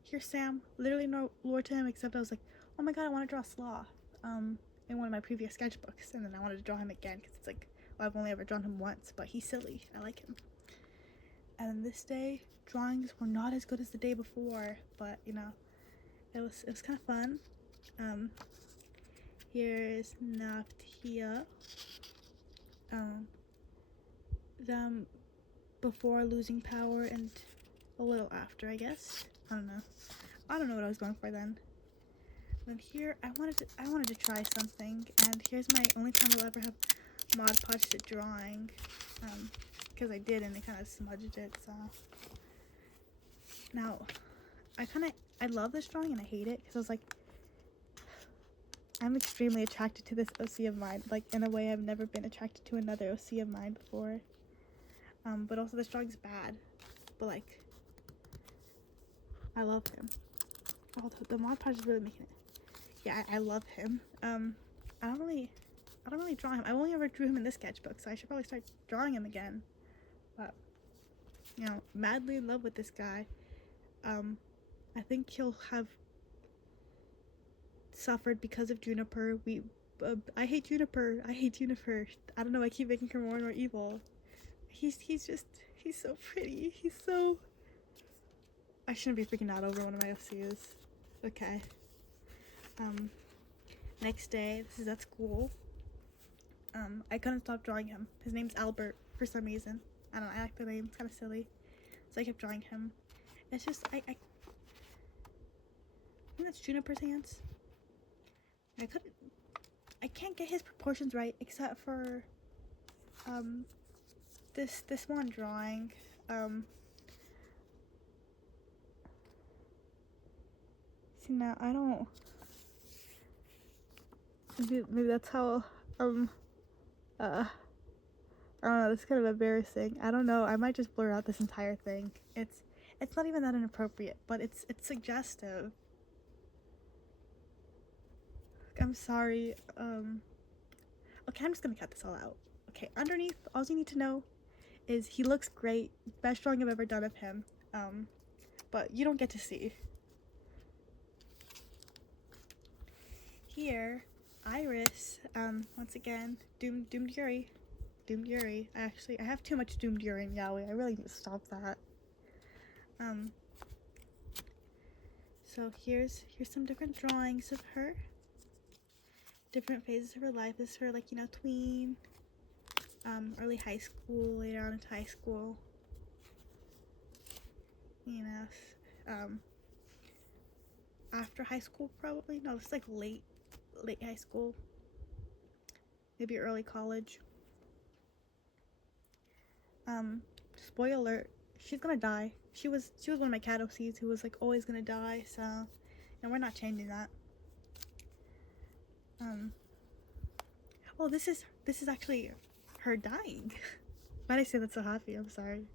Here's Sam. Literally no lore to him, except I was like, oh my god, I want to draw Sloth in one of my previous sketchbooks, and then I wanted to draw him again because it's like, well, I've only ever drawn him once, but he's silly. I like him. And this day, drawings were not as good as the day before, but you know, it was kind of fun. Here's Naftia. Them before losing power and a little after, I guess. I don't know what I was going for then. Then here, I wanted to try something, and here's my only time I'll ever have Mod Podged at drawing, because I did, and it kind of smudged it. So now, I love this drawing and I hate it because I was like, I'm extremely attracted to this OC of mine, like in a way I've never been attracted to another OC of mine before. But also this drawing's bad, but like, I love him. Oh, the Mod Podge is really making it. Yeah, I love him. I don't really draw him. I only ever drew him in this sketchbook, so I should probably start drawing him again. But, you know, madly in love with this guy. I think he'll have suffered because of Juniper. I hate Juniper. I hate Juniper. I don't know. I keep making her more and more evil. He's so pretty. He's so. I shouldn't be freaking out over one of my FCs. Okay. Next day, this is at school. I couldn't stop drawing him. His name's Albert for some reason. I don't know. I like the name. It's kind of silly. So I kept drawing him. It's just I think that's Juniper's hands. I can't get his proportions right except for this one drawing. See, now I don't. Maybe that's how I don't know, that's kind of embarrassing. I don't know. I might just blur out this entire thing. It's not even that inappropriate, but it's suggestive. I'm sorry. Okay, I'm just gonna cut this all out. Okay, underneath, all you need to know is he looks great. Best drawing I've ever done of him. But you don't get to see. Here, Iris, once again, Doomed Yuri. Doomed Yuri. I have too much Doomed Yuri in Yaoi. I really need to stop that. So here's some different drawings of her. Different phases of her life. This is her, like, you know, tween, early high school, later on into high school. You know, after high school probably. No, it's like late high school. Maybe early college. Spoiler alert, she's gonna die. She was one of my cat OCs who was like always gonna die, so and we're not changing that. Well, this is actually her dying. Why did I say that so happy? I'm sorry.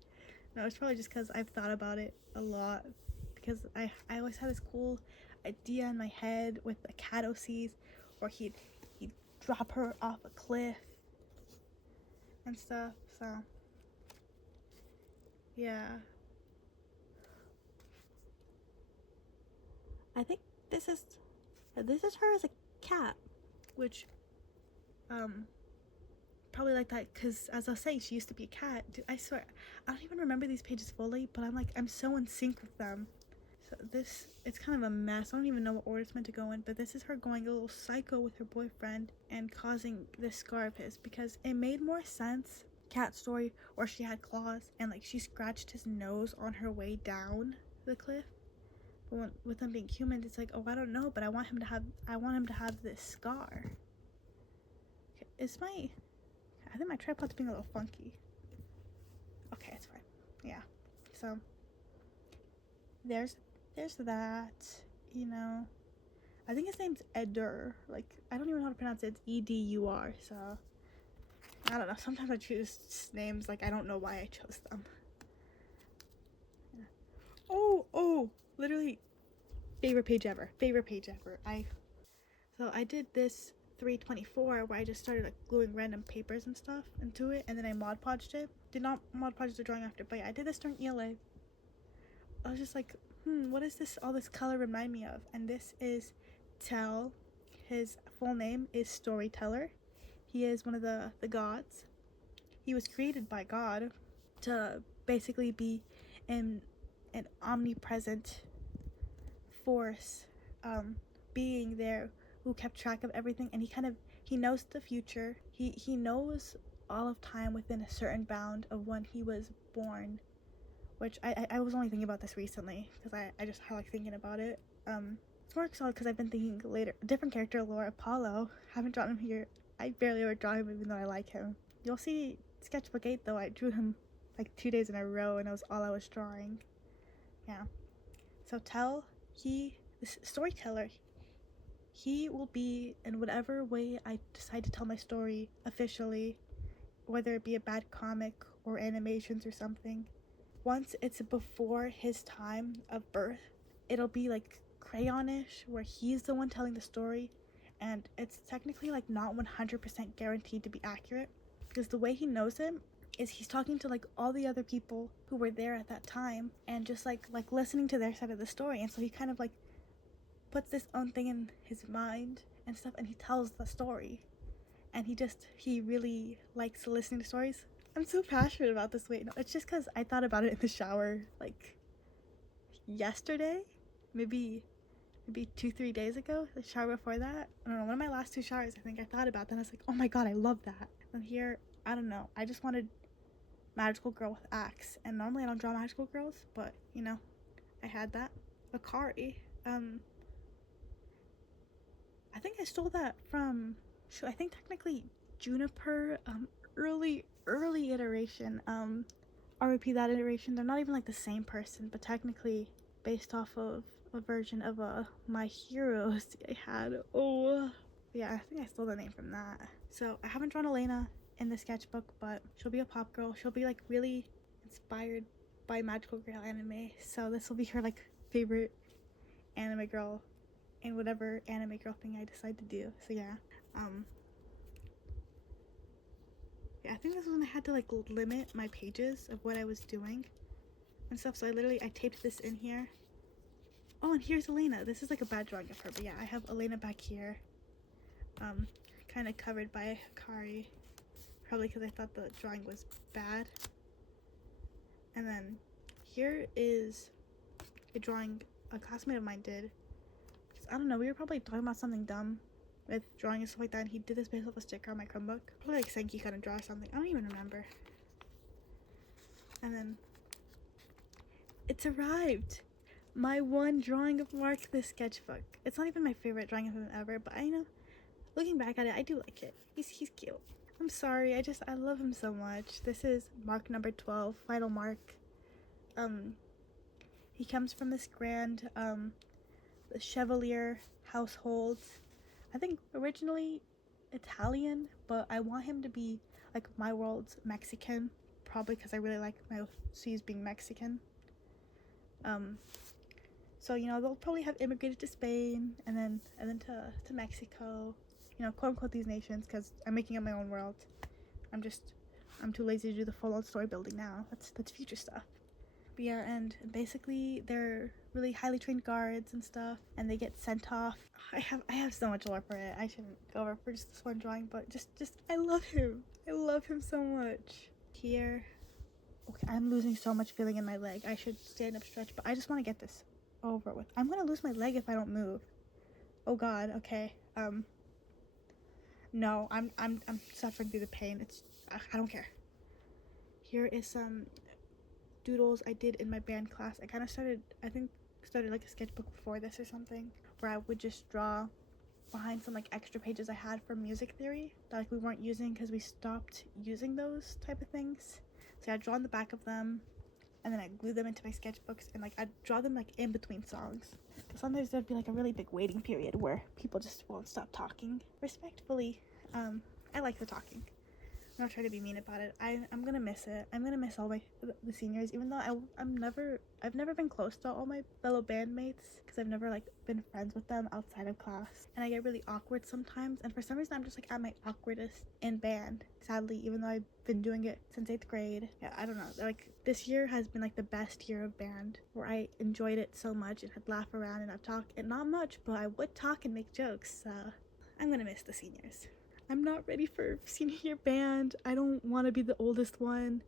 No, it's probably just because I've thought about it a lot, because I always had this cool idea in my head with the cat OCs where he'd drop her off a cliff and stuff, so yeah. I think this is her as a cat, which probably like that because, as I was saying, she used to be a cat. Dude, I swear I don't even remember these pages fully, but I'm so in sync with them. So it's kind of a mess. I don't even know what order it's meant to go in, but this is her going a little psycho with her boyfriend and causing this scar of his, because it made more sense, cat story, where she had claws and like she scratched his nose on her way down the cliff. But with them being human, it's like, oh, I don't know, but I want him to have this scar. Okay, I think my tripod's being a little funky. Okay, it's fine. Yeah. So there's that, you know. I think his name's Edur. Like, I don't even know how to pronounce it. It's Edur. So I don't know. Sometimes I choose names like I don't know why I chose them. Yeah. Oh, literally favorite page ever. So I did this 324 where I just started like gluing random papers and stuff into it, and then I Mod Podged it. Did not Mod Podge the drawing after, but yeah, I did this during ELA. I was just like, what is this, all this color remind me of? And this is Tell. His full name is Storyteller. He is one of the gods. He was created by God to basically be an omnipresent force, being there, who kept track of everything, and he knows the future. He knows all of time within a certain bound of when he was born, which I was only thinking about this recently because I just like thinking about it. It's more solid because I've been thinking later. Different character, Laura Apollo. Haven't drawn him here. I barely ever draw him even though I like him. You'll see Sketchbook 8 though. I drew him like 2 days in a row and that was all I was drawing. Yeah. So Tell, this Storyteller, he will be in whatever way I decide to tell my story officially, whether it be a bad comic or animations or something. Once it's before his time of birth, it'll be like crayonish, where he's the one telling the story, and it's technically like not 100% guaranteed to be accurate, because the way he knows him is he's talking to like all the other people who were there at that time, and just like listening to their side of the story. And so he kind of like puts this own thing in his mind and stuff, and he tells the story, and he really likes listening to stories. I'm so passionate about this. Wait, no, it's just because I thought about it in the shower like yesterday, maybe 2-3 days ago. The shower before that, I don't know, one of my last 2 showers, I think I thought about that, and I was like, oh my god, I love that. And here, I don't know, I just wanted magical girl with axe, and normally I don't draw magical girls, but you know, I had that. Akari, I think I stole that from, I think technically Juniper, early iteration. I'll repeat that iteration. They're not even like the same person, but technically based off of a version of My Heroes I had. Oh, yeah, I think I stole the name from that. So I haven't drawn Elena in the sketchbook, but she'll be a pop girl. She'll be like really inspired by magical girl anime. So this will be her like favorite anime girl in whatever anime girl thing I decide to do. So yeah, yeah, I think this was when I had to like limit my pages of what I was doing and stuff. So I taped this in here. Oh, and here's Elena. This is like a bad drawing of her, but yeah, I have Elena back here, kind of covered by Akari, probably because I thought the drawing was bad. And then here is a drawing a classmate of mine did. I don't know, we were probably talking about something dumb with drawing and stuff like that, and he did this based off a sticker on my Chromebook. Probably like Senki couldn't draw or something. I don't even remember. And then it's arrived. My one drawing of Mark this sketchbook. It's not even my favorite drawing of him ever, but I know, looking back at it, I do like it. He's cute. I'm sorry, I love him so much. This is Mark number 12, final Mark. He comes from this grand Chevalier household. I think originally Italian, but I want him to be like my world's Mexican, probably because I really like my OCs being Mexican. So you know, they'll probably have immigrated to Spain and then to Mexico, you know, quote unquote these nations, because I'm making up my own world. I'm too lazy to do the full-on story building now. That's future stuff. But yeah, and basically they're really highly trained guards and stuff, and they get sent off. I have so much lore for it. I shouldn't go over for just this one drawing, but just I love him. I love him so much. Here, okay, I'm losing so much feeling in my leg. I should stand up, stretch, but I just want to get this over with. I'm gonna lose my leg if I don't move. Oh god. Okay. No, I'm suffering through the pain. I don't care. Here is some doodles I did in my band class. I kind of started like a sketchbook before this or something, where I would just draw behind some like extra pages I had from music theory that like we weren't using because we stopped using those type of things. So I'd draw on the back of them, and then I'd glue them into my sketchbooks, and like I'd draw them like in between songs. Sometimes there'd be like a really big waiting period where people just won't stop talking. Respectfully, I like the talking. I'm not trying to be mean about it. I'm gonna miss it. I'm gonna miss all the seniors, even though I've never been close to all my fellow bandmates, because I've never like been friends with them outside of class, and I get really awkward sometimes. And for some reason, I'm just like at my awkwardest in band. Sadly, even though I've been doing it since 8th grade. Yeah, I don't know. Like this year has been like the best year of band, where I enjoyed it so much and I'd laugh around and I'd talk, and not much, but I would talk and make jokes. I'm gonna miss the seniors. I'm not ready for senior year band. I don't want to be the oldest one.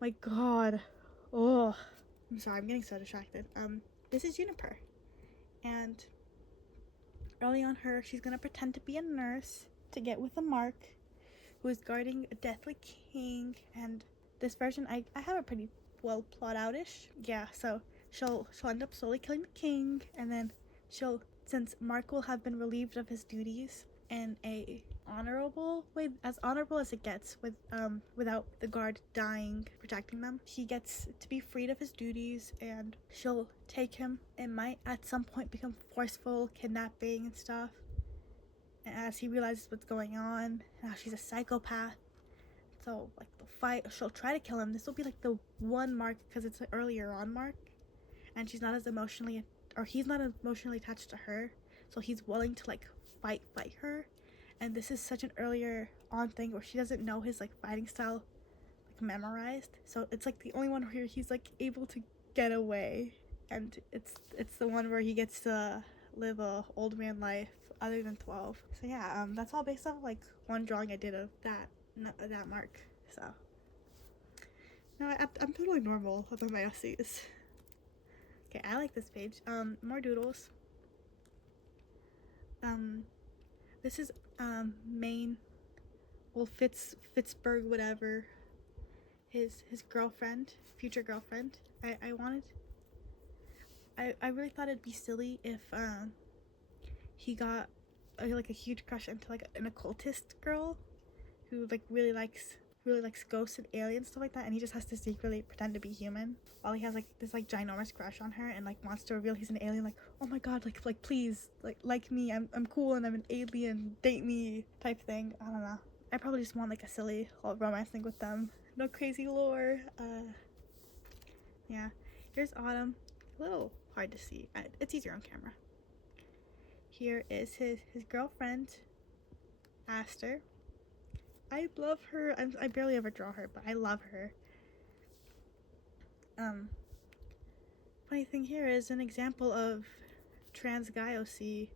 My god. Oh. I'm sorry, I'm getting so distracted. This is Juniper. And early on she's gonna pretend to be a nurse to get with a Mark who is guarding a deathly king. And this version, I have it pretty well plot out-ish. Yeah, so she'll end up slowly killing the king, and then since Mark will have been relieved of his duties in a honorable way, as honorable as it gets, without the guard dying protecting them, he gets to be freed of his duties, and she'll take him. It might at some point become forceful kidnapping and stuff, and as he realizes what's going on, now she's a psychopath, so like they'll fight. She'll try to kill him. This will be like the one Mark, because it's an earlier on Mark, and she's not as emotionally or he's not emotionally attached to her, so he's willing to like fight her. And this is such an earlier on thing where she doesn't know his like fighting style like memorized, so it's like the only one where he's like able to get away, and it's the one where he gets to live a old man life other than 12. So yeah, that's all based off like one drawing I did of that mark. So no, I'm totally normal about my essays. Okay, I like this page. More doodles. This is Maine, well, Pittsburgh, whatever. His girlfriend, future girlfriend. I really thought it'd be silly if he got like a huge crush into like an occultist girl who like really likes ghosts and aliens, stuff like that, and he just has to secretly pretend to be human while he has like this like ginormous crush on her and like wants to reveal he's an alien, like, oh my god, like please like me, I'm cool and I'm an alien, date me type thing. I don't know, I probably just want like a silly little romance thing with them, no crazy lore. Yeah, here's Autumn. A little hard to see, it's easier on camera. Here is his girlfriend, Aster. I love her. I barely ever draw her, but I love her. Funny thing here is an example of trans guy OC,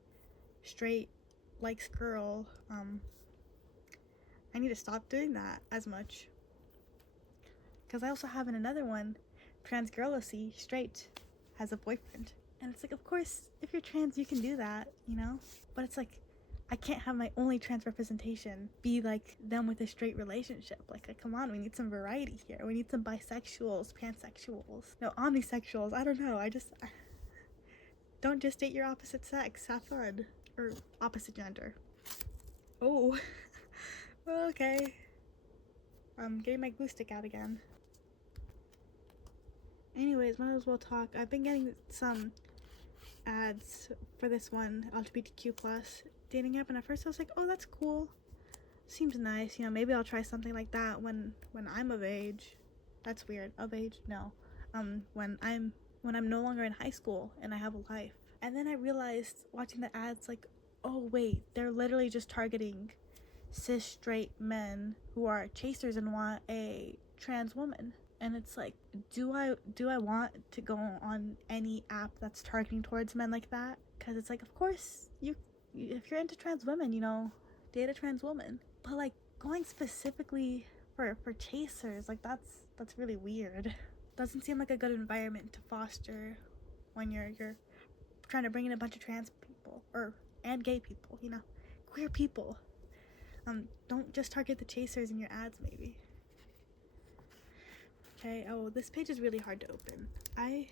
straight likes girl. I need to stop doing that as much. Because I also have in another one, trans girl OC, straight, has a boyfriend. And it's like, of course, if you're trans, you can do that, you know? But it's like, I can't have my only trans representation be like them with a straight relationship. Like, come on, we need some variety here. We need some bisexuals, pansexuals, no, omnisexuals. I don't know. Don't just date your opposite sex. Have fun. Or opposite gender. Oh, well, okay. I'm getting my glue stick out again. Anyways, might as well talk. I've been getting some ads for this one, LGBTQ plus dating app, and at first I was like, oh, that's cool, seems nice, you know, maybe I'll try something like that when I'm of age. That's weird, of age, no. When I'm no longer in high school and I have a life. And then I realized watching the ads, like, oh wait, they're literally just targeting cis straight men who are chasers and want a trans woman. And it's like, do I want to go on any app that's targeting towards men like that? Because it's like, of course, if you're into trans women, you know, date a trans woman. But like going specifically for chasers, like that's really weird. Doesn't seem like a good environment to foster when you're trying to bring in a bunch of trans people and gay people, you know, queer people. Don't just target the chasers in your ads, maybe. Okay, oh, this page is really hard to open. I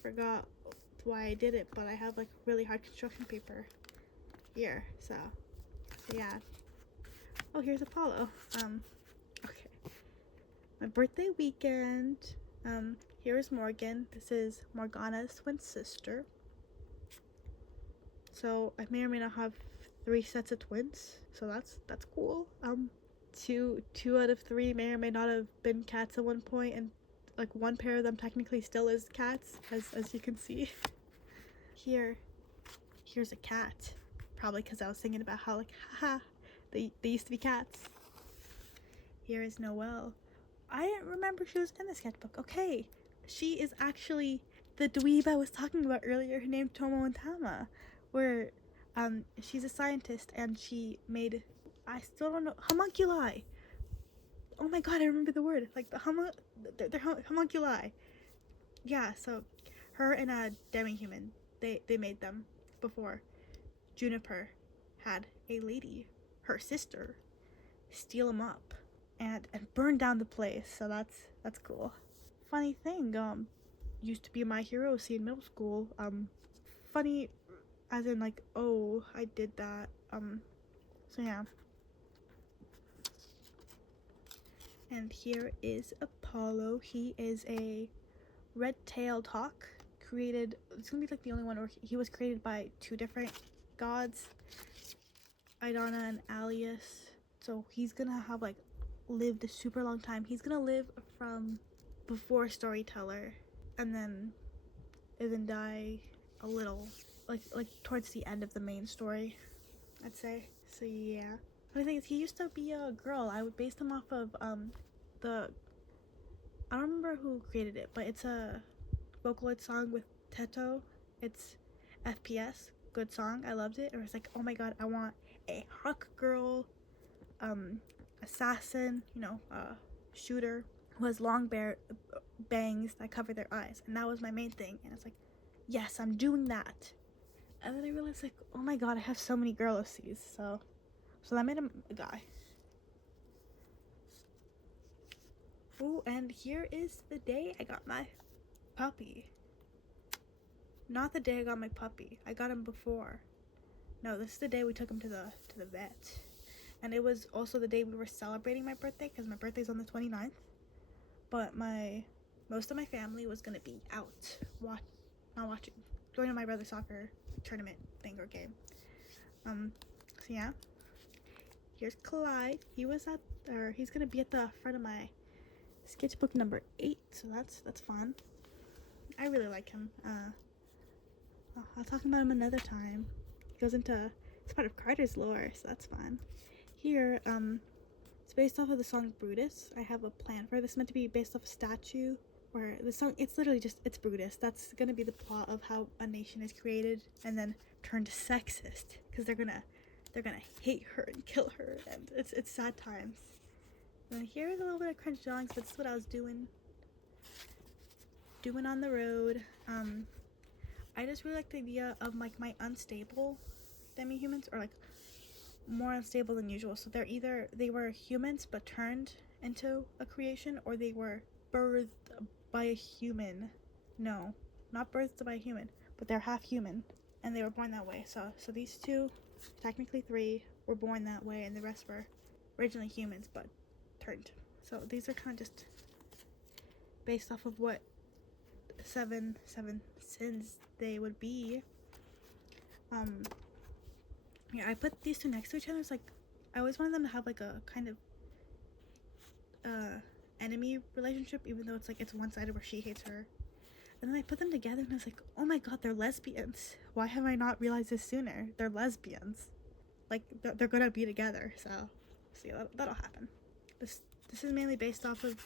forgot why I did it, but I have like really hard construction paper here, so yeah. Oh, here's Apollo. Okay. My birthday weekend. Here is Morgan. This is Morgana's twin sister. So I may or may not have 3 sets of twins, so that's cool. Two out of 3 may or may not have been cats at one point, and like one pair of them technically still is cats, as you can see. Here's a cat, probably because I was thinking about how like, haha, they used to be cats. Here is Noelle. I didn't remember she was in the sketchbook. Okay, she is actually the dweeb I was talking about earlier, named Tomo and Tama, where she's a scientist and she made, I still don't know, homunculi. Oh my god, I remember the word. Like they're homunculi. Yeah, so her and a demi-human, they made them before Juniper had a lady, her sister, steal them up and burn down the place. So that's cool. Funny thing, used to be my hero scene in middle school. Funny as in like, oh, I did that. So yeah. And here is Apollo. He is a red-tailed hawk created, it's gonna be like the only one where he was created by 2 different gods, Idana and Alias. So he's gonna have like lived a super long time. He's gonna live from before Storyteller, and then and then die a little, like towards the end of the main story, I'd say. So yeah. But the thing is, he used to be a girl. I would base him off of the I don't remember who created it, but it's a Vocaloid song with Teto. It's FPS, good song. I loved it. It was like, oh my god, I want a hawk girl, assassin, shooter who has long bangs that cover their eyes, and that was my main thing. And it's like, yes, I'm doing that. And then I realized, like, oh my god, I have so many girl OCs, so that made him a guy. Ooh, and here is the day I got my puppy. Not the day I got my puppy. I got him before. No, this is the day we took him to the vet. And it was also the day we were celebrating my birthday, because my birthday's on the 29th. But most of my family was gonna be out, not watching, going to my brother's soccer tournament thing or game. So yeah. Here's Clyde. He's gonna be at the front of my sketchbook number 8, so that's fun. I really like him. I'll talk about him another time. He goes into, it's part of Carter's lore, so that's fun. Here, it's based off of the song Brutus. I have a plan for it. This is meant to be based off a statue, where the song, it's literally just, it's Brutus. That's gonna be the plot of how a nation is created and then turned sexist, because they're gonna hate her and kill her, and it's sad times. And here's a little bit of cringe drawings, but this is what I was doing on the road. I just really like the idea of like my unstable demi-humans, or like more unstable than usual. So they were humans but turned into a creation, or they were birthed by a human. No, not birthed by a human, but they're half human and they were born that way. So these two, technically 3, were born that way, and the rest were originally humans but turned. So these are kind of just based off of what 7 sins they would be. Yeah, I put these two next to each other. It's like, I always wanted them to have like a kind of enemy relationship, even though it's like it's one-sided where she hates her. And then I put them together and I was like, oh my god, they're lesbians. Why have I not realized this sooner? They're lesbians. Like, they're gonna be together, so yeah, that'll happen. This is mainly based off of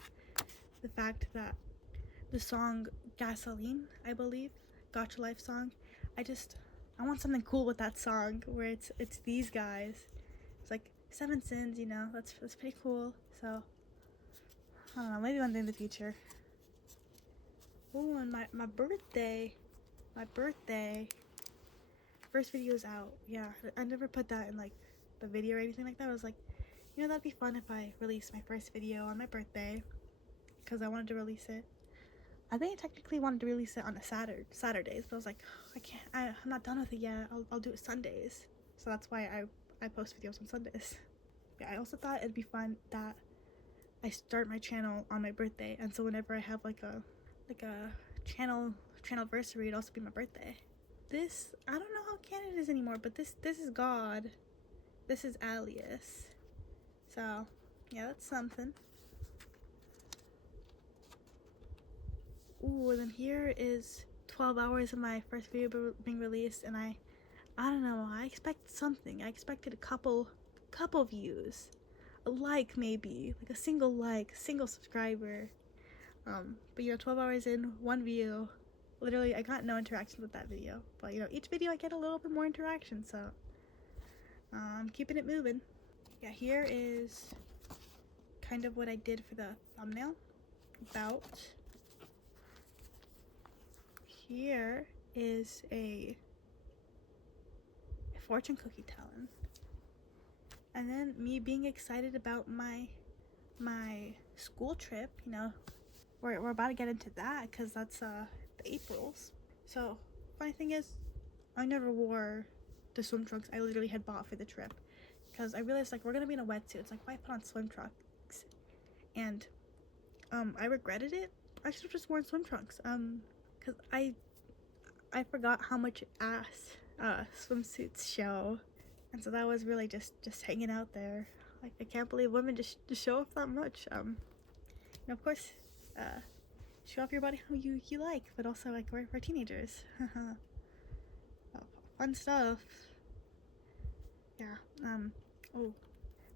the fact that the song Gasoline, I believe, Gotcha Life song, I want something cool with that song, where it's these guys. It's like 7 sins, that's pretty cool. So I don't know, maybe one day in the future. Oh, and my birthday first video is out. Yeah, I never put that in like the video or anything like that. I was like, that'd be fun if I released my first video on my birthday, because I wanted to release it. I think I technically wanted to release it on a Saturdays, but I was like, I can't, I'm not done with it yet. I'll do it Sundays. So that's why I post videos on Sundays. Yeah, I also thought it'd be fun that I start my channel on my birthday, and so whenever I have like a channelversary, it'd also be my birthday. This, I don't know how canon it is anymore, but this is God. This is Alias. So yeah, that's something. Ooh, and then here is 12 hours of my first video being released, and I don't know, I expect something. I expected a couple views, a like, maybe like a single subscriber. But 12 hours in, 1 view. Literally, I got no interaction with that video, but each video I get a little bit more interaction, so I'm keeping it moving. Yeah, here is kind of what I did for the thumbnail. Here is a fortune cookie telling, and then me being excited about my school trip. We're about to get into that, because that's the Aprils. So funny thing is, I never wore the swim trunks I literally had bought for the trip, because I realized, like, we're gonna be in a wetsuit. It's like, why put on swim trunks? And I regretted it. I should have just worn swim trunks, because I forgot how much ass swimsuits show, and so that was really just hanging out there. Like, I can't believe women just show off that much. Of course, show off your body how you like, but also like we're teenagers. Oh, fun stuff. Yeah. Oh,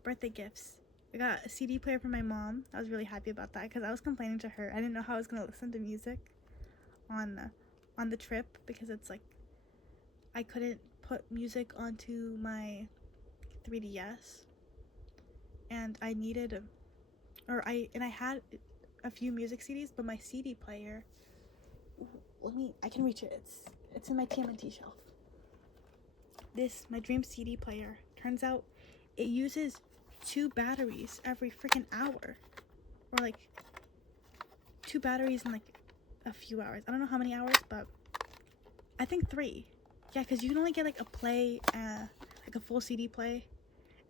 birthday gifts. I got a CD player from my mom. I was really happy about that because I was complaining to her. I didn't know how I was gonna listen to music on the trip because it's like I couldn't put music onto my 3DS, and I needed I had a few music CDs, but my CD player. I can reach it. It's in my TMNT shelf. My dream CD player. Turns out it uses 2 batteries every freaking hour, or like 2 batteries in like a few hours. I don't know how many hours, but I think 3. Yeah, because you can only get like a play, like a full CD play,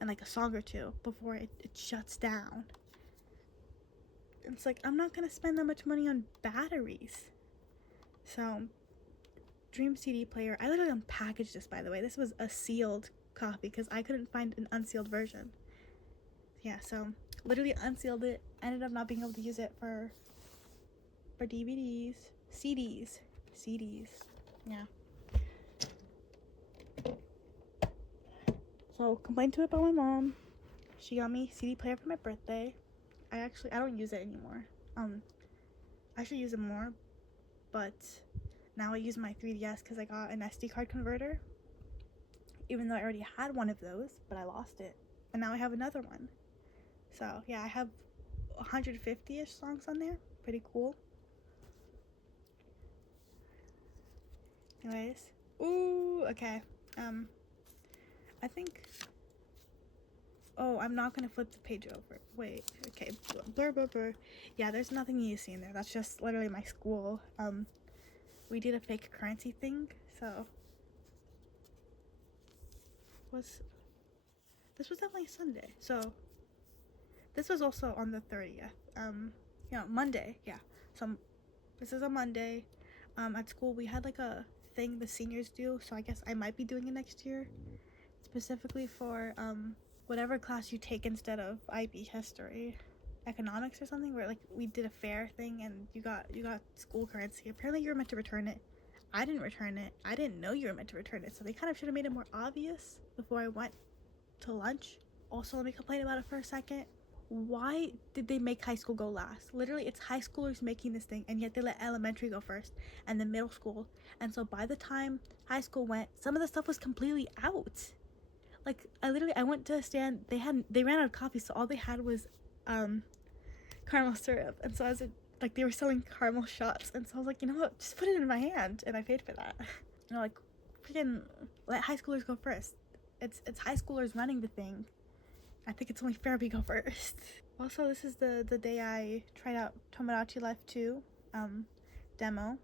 and like a song or 2 before it shuts down. It's like I'm not gonna spend that much money on batteries. So, dream CD player. I literally unpackaged this, by the way. This was a sealed copy because I couldn't find an unsealed version. Yeah, so literally unsealed it. Ended up not being able to use it for DVDs, CDs. Yeah. So complained to it about my mom. She got me CD player for my birthday. I don't use it anymore. I should use it more, but now I use my 3DS because I got an SD card converter. Even though I already had one of those, but I lost it, and now I have another one. So yeah, I have 150-ish songs on there. Pretty cool. Anyways, ooh, okay. I think. Oh, I'm not gonna flip the page over. Wait, okay. Blur. Yeah, there's nothing you see in there. That's just literally my school. We did a fake currency thing, so this was definitely Sunday. So this was also on the 30th. Monday. Yeah. So this is a Monday. At school we had like a thing the seniors do, so I guess I might be doing it next year, specifically for whatever class you take instead of IB history, economics or something, where like we did a fair thing and you got school currency. Apparently you were meant to return it. I didn't return it. I didn't know you were meant to return it, so they kind of should have made it more obvious before I went to lunch. Also, let me complain about it for a second. Why did they make high school go last? Literally, it's high schoolers making this thing, and yet they let elementary go first and then middle school. And so by the time high school went, some of the stuff was completely out. Like I went to a stand, they ran out of coffee, so all they had was caramel syrup. And so I was like, they were selling caramel shots, and so I was like, you know what, just put it in my hand, and I paid for that. Like, freaking let high schoolers go first. It's high schoolers running the thing. I think it's only fair we go first. Also, this is the day I tried out Tomodachi Life 2 demo.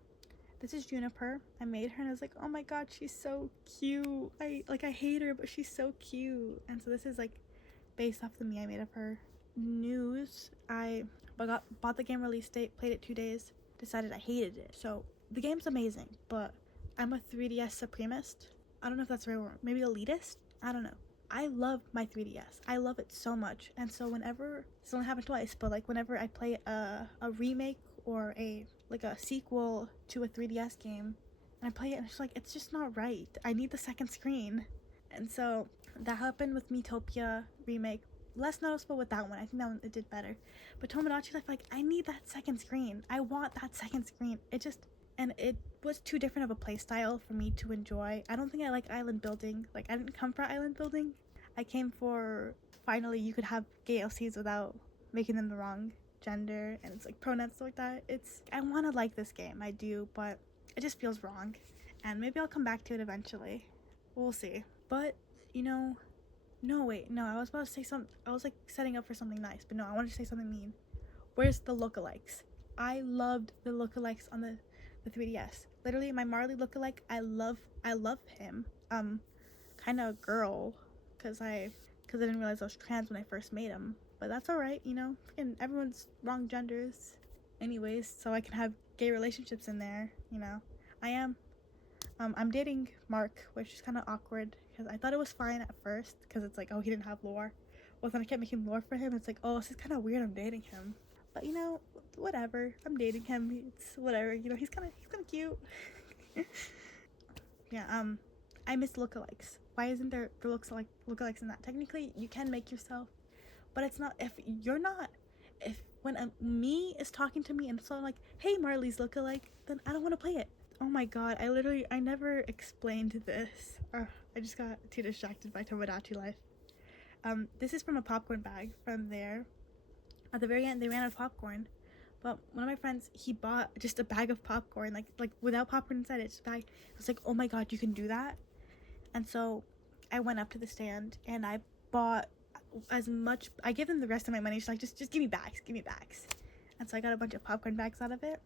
This is Juniper. I made her and I was like, oh my god, she's so cute. I hate her, but she's so cute. And so this is like based off the me I made of her. News. I bought the game release date, played it 2 days, decided I hated it. So the game's amazing, but I'm a 3DS supremacist. I don't know if that's the right word. Maybe elitist? I don't know. I love my 3DS. I love it so much. And so whenever, this only happened twice, but like whenever I play a remake or a sequel to a 3DS game, and I play it and it's just not right. I need the second screen. And so that happened with Miitopia remake. Less noticeable with that one. I think that one it did better. But Tomodachi Life, I need that second screen. I want that second screen. And it was too different of a play style for me to enjoy. I don't think I like island building. I didn't come for island building. I came for, finally, you could have gay LCs without making them the wrong gender, and it's pronouns, stuff like that. I want to like this game, I do, but it just feels wrong. And maybe I'll come back to it eventually. We'll see. But, no, wait, no, I was about to say something. I was setting up for something nice, but no, I wanted to say something mean. Where's the lookalikes? I loved the lookalikes on the 3DS. Literally, my Marley lookalike, I love him. Kind of girl, because I didn't realize I was trans when I first made him. But that's alright, freaking everyone's wrong genders. Anyways, so I can have gay relationships in there, I am. I'm dating Mark, which is kind of awkward, because I thought it was fine at first, because it's oh, he didn't have lore. Well, then I kept making lore for him, it's oh, this is kind of weird I'm dating him. But you know, whatever. I'm dating him. It's whatever. You know, he's kind of cute. Yeah. I miss lookalikes. Why isn't there the lookalikes in that? Technically, you can make yourself, but it's not. If you're not, if when me is talking to me and so I'm like, hey, Marley's lookalike, then I don't want to play it. Oh my god, I never explained this. I just got too distracted by Tomodachi Life. This is from a popcorn bag from there. At the very end, they ran out of popcorn. But one of my friends, he bought just a bag of popcorn, like without popcorn inside it, just a bag. I was like, oh my god, you can do that? And so I went up to the stand and I bought as much. I gave them the rest of my money. She's like, just give me bags, give me bags. And so I got a bunch of popcorn bags out of it.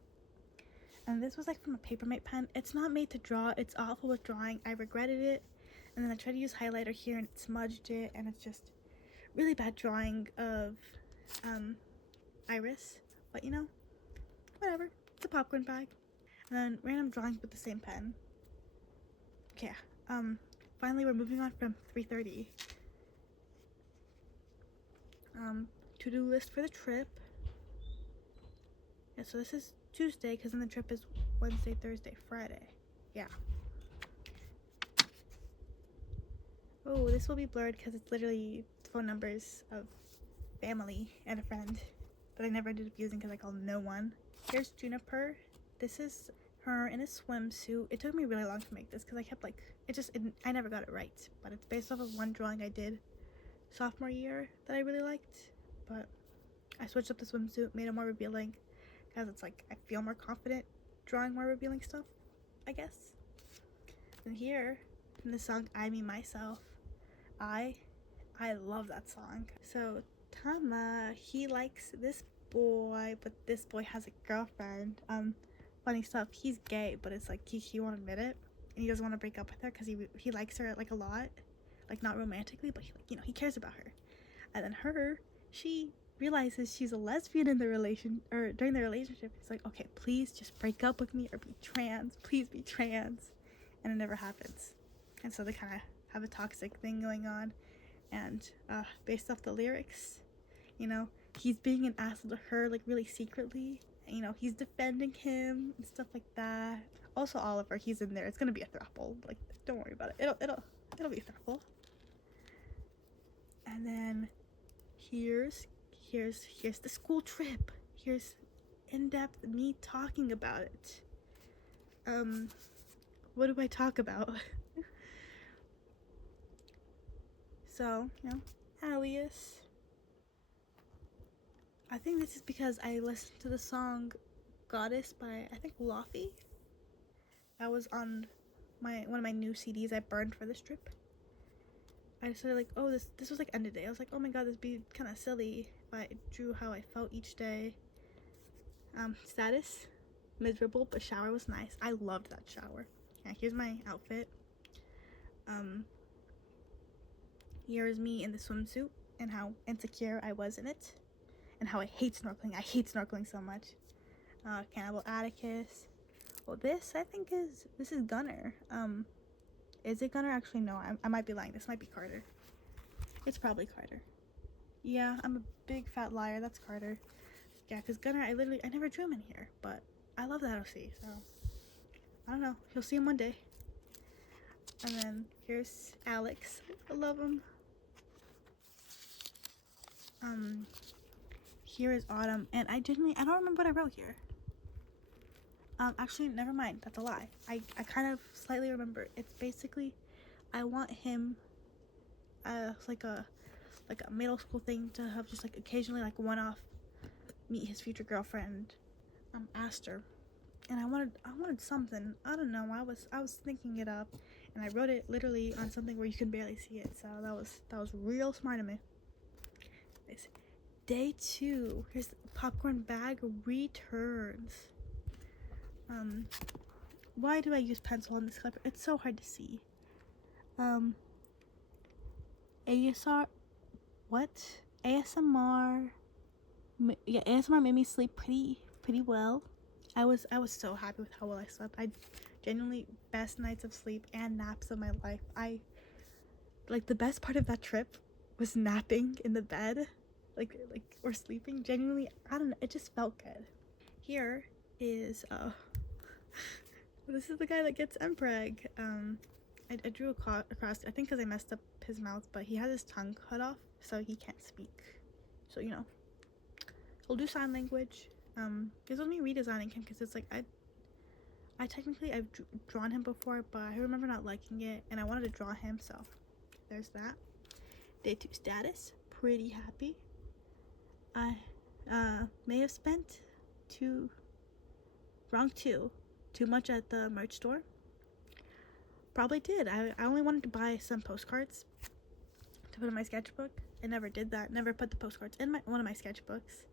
And this was like from a Papermate pen. It's not made to draw. It's awful with drawing. I regretted it. And then I tried to use highlighter here and it smudged it. And it's just really bad drawing of Iris. But you know, whatever. It's a popcorn bag. And then random drawings with the same pen. Okay. Finally we're moving on from 3:30. To-do list for the trip. Yeah, so this is Tuesday because then the trip is Wednesday, Thursday, Friday. Yeah. Oh, this will be blurred because it's literally phone numbers of family and a friend that I never ended up using because I called no one. Here's Juniper. This is her in a swimsuit. It took me really long to make this because I kept like, I never got it right. But it's based off of one drawing I did sophomore year that I really liked. But I switched up the swimsuit, made it more revealing because it's like, I feel more confident drawing more revealing stuff, I guess. And here, in the song I Me Myself, I love that song. So Tama, he likes this boy, but this boy has a girlfriend. Funny stuff, he's gay, but it's like he won't admit it, and he doesn't want to break up with her because he likes her like a lot, like not romantically, but he cares about her. And then she realizes she's a lesbian in the during the relationship. He's like, okay, please just break up with me or be trans, please be trans, and it never happens. And so they kind of have a toxic thing going on. And based off the lyrics, you know, he's being an asshole to her, like really secretly. And, you know, he's defending him and stuff like that. Also, Oliver, he's in there. It's gonna be a throuple. Like, don't worry about it. It'll be a throuple. And then here's the school trip. Here's in-depth me talking about it. What do I talk about? So, you know, Alias. I think this is because I listened to the song Goddess by, I think, Laufey. That was on one of my new CDs I burned for this trip. I decided like, oh, this was like end of day. I was like, oh my god, this would be kind of silly if I drew how I felt each day. Status, miserable, but shower was nice. I loved that shower. Yeah, here's my outfit. Here is me in the swimsuit and how insecure I was in it, and how I hate snorkeling. I hate snorkeling so much. Cannibal Atticus. Well, this I think is Gunner. Is it Gunner? Actually, no. I might be lying. This might be Carter. It's probably Carter. Yeah, I'm a big fat liar. That's Carter. Yeah, because Gunner, I never drew him in here, but I love that OC. So I don't know. You'll see him one day. And then here's Alex. I love him. Here is Autumn, and I don't remember what I wrote here. Actually, never mind. That's a lie. I kind of slightly remember. It's basically, I want him, like a middle school thing to have just like occasionally like one-off meet his future girlfriend, Aster, and I wanted something. I don't know. I was thinking it up, and I wrote it literally on something where you can barely see it. So that was real smart of me. It's day 2. Here's the popcorn bag returns. Why do I use pencil on this clipper? It's so hard to see. ASMR. What? ASMR. Yeah, ASMR made me sleep pretty well. I was so happy with how well I slept. I genuinely best nights of sleep and naps of my life. The best part of that trip was napping in the bed. like or sleeping. Genuinely, I don't know, it just felt good. Here is this is the guy that gets MPreg. I drew across, I think because I messed up his mouth, but he has his tongue cut off, so he can't speak. So, you know, he'll do sign language. This was me redesigning him, because it's like, I technically, I've drawn him before, but I remember not liking it, and I wanted to draw him, so there's that. Day 2 status, pretty happy. I may have spent too much at the merch store. Probably did. I only wanted to buy some postcards to put in my sketchbook. I never did that. Never put the postcards in one of my sketchbooks.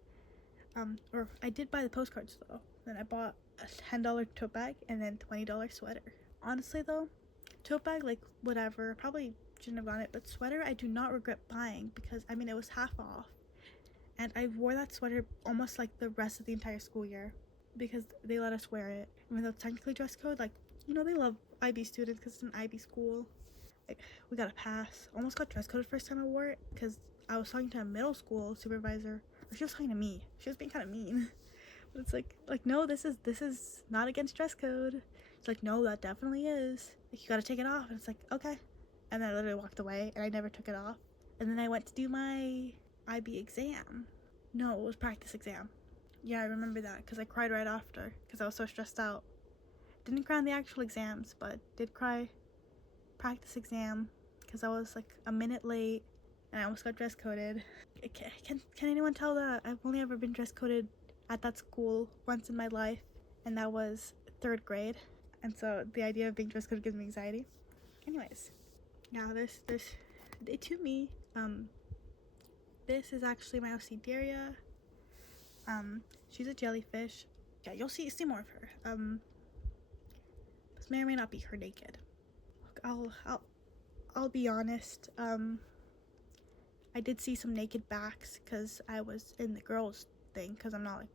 Or I did buy the postcards though. Then I bought a $10 tote bag and then $20 sweater. Honestly though, tote bag, like whatever, probably shouldn't have gotten it, but sweater I do not regret buying, because I mean it was half off. And I wore that sweater almost like the rest of the entire school year, because they let us wear it. Even though technically dress code, like, you know, they love IB students because it's an IB school. Like, we got a pass. Almost got dress code the first time I wore it, because I was talking to a middle school supervisor, or she was talking to me. She was being kind of mean. But it's like no, this is not against dress code. It's like, no, that definitely is. Like, you gotta take it off. And it's like, okay. And then I literally walked away, and I never took it off. And then I went to do my IB exam. No, it was practice exam. Yeah, I remember that, because I cried right after, because I was so stressed out. Didn't cry on the actual exams, but did cry practice exam, because I was like a minute late, and I almost got dress coded. Can anyone tell that I've only ever been dress coded at that school once in my life, and that was 3rd grade, and so the idea of being dress coded gives me anxiety. Anyways, yeah, there's day 2 me. This is actually my OC Daria. She's a jellyfish. Yeah, you'll see more of her. This may or may not be her naked. I'll be honest. I did see some naked backs because I was in the girls thing, because I'm not like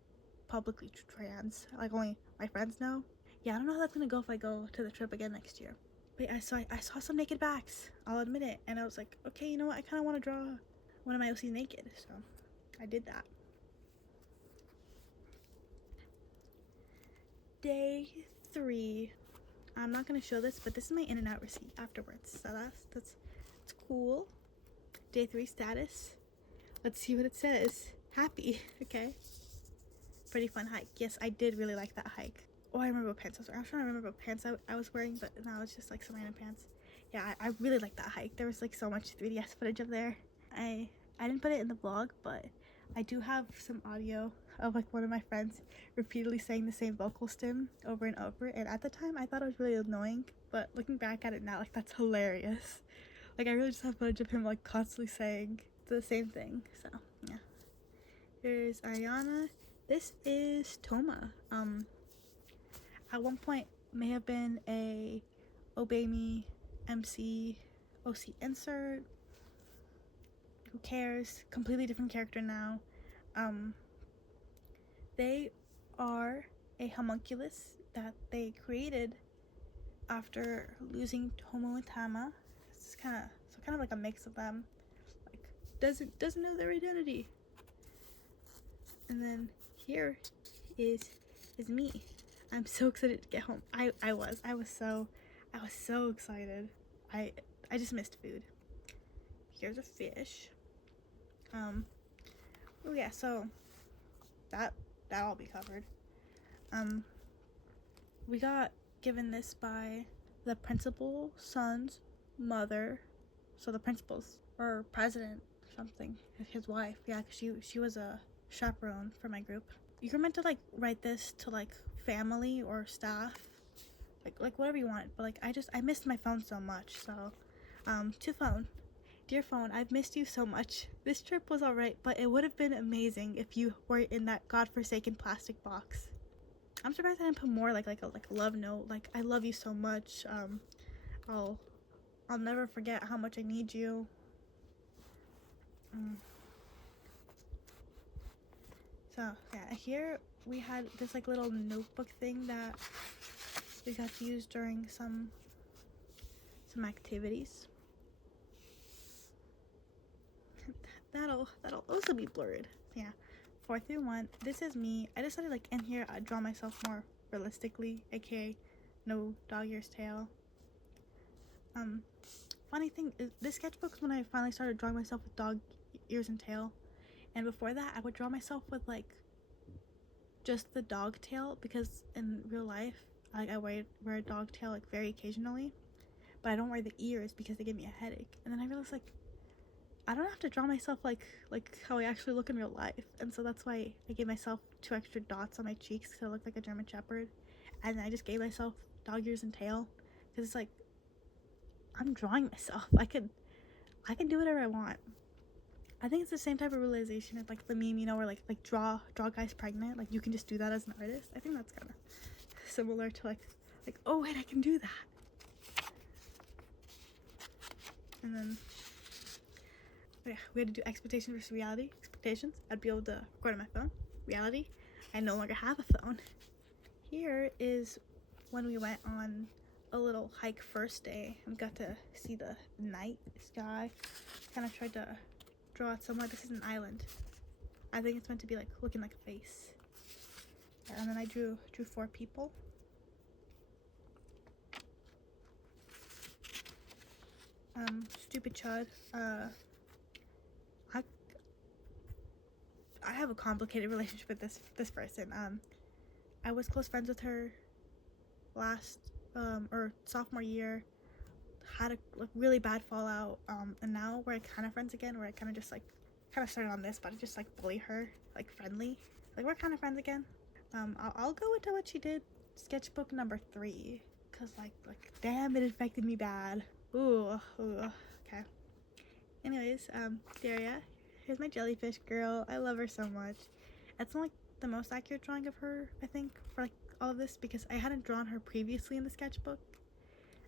publicly trans. Like, only my friends know. Yeah, I don't know how that's gonna go if I go to the trip again next year. But I saw some naked backs. I'll admit it. And I was like, okay, you know what? I kind of want to draw one of my OCs naked, so I did that. Day 3. I'm not gonna show this, but this is my in and out receipt afterwards, so that's cool. Day 3 status. Let's see what it says. Happy. Okay. Pretty fun hike. Yes, I did really like that hike. Oh, I remember what pants I was wearing. I was trying to remember what pants I was wearing, but now it's just like some random pants. Yeah, I really liked that hike. There was like so much 3DS footage of there. I didn't put it in the vlog, but I do have some audio of like one of my friends repeatedly saying the same vocal stem over and over, and at the time I thought it was really annoying, but looking back at it now, like, that's hilarious. Like, I really just have footage of him like constantly saying the same thing. So yeah, here's Ariana. This is Toma. At one point may have been a Obey Me MC OC insert. Who cares? Completely different character now. They are a homunculus that they created after losing Tomo and Tama. It's kind of like a mix of them. Like, doesn't know their identity. And then here is me. I'm so excited to get home. I was so excited. I just missed food. Here's a fish. Oh yeah, so that'll be covered. We got given this by the principal's son's mother. So the principal's, or president, something, his wife. Yeah, because she was a chaperone for my group. You're meant to like write this to like family or staff, like whatever you want. But like I missed my phone so much. So to phone. Dear phone, I've missed you so much. This trip was alright, but it would have been amazing if you were in that godforsaken plastic box. I'm surprised I didn't put more like a love note. Like, I love you so much. I'll never forget how much I need you. So yeah, here we had this like little notebook thing that we got to use during some activities. that'll also be blurred. Yeah, 4 through 1. This is me. I decided like in here I'd draw myself more realistically, aka no dog ears tail. Funny thing is, this sketchbook's when I finally started drawing myself with dog ears and tail, and before that I would draw myself with like just the dog tail, because in real life I wear a dog tail like very occasionally, but I don't wear the ears because they give me a headache. And then I realized like I don't have to draw myself like how I actually look in real life, and so that's why I gave myself 2 extra dots on my cheeks to look like a German Shepherd, and then I just gave myself dog ears and tail because it's like I'm drawing myself. I can do whatever I want. I think it's the same type of realization as like the meme, you know, where like draw guys pregnant. Like you can just do that as an artist. I think that's kind of similar to like oh wait, I can do that. And then yeah, we had to do expectations versus reality. Expectations, I'd be able to record on my phone. Reality, I no longer have a phone. Here is when we went on a little hike first day and got to see the night sky. Kind of tried to draw it somewhat. This is an island. I think it's meant to be like looking like a face. And then I drew 4 people. Stupid Chud. I have a complicated relationship with this person. I was close friends with her last or sophomore year. Had a like really bad fallout. And now we're kind of friends again. Where I kind of just like started on this, but I just like bully her like friendly. Like we're kind of friends again. I'll go into what she did. Sketchbook number 3, cause like damn, it affected me bad. Ooh, okay. Anyways, Daria, here's my jellyfish girl. I love her so much. It's not like the most accurate drawing of her, I think, for like all of this, because I hadn't drawn her previously in the sketchbook,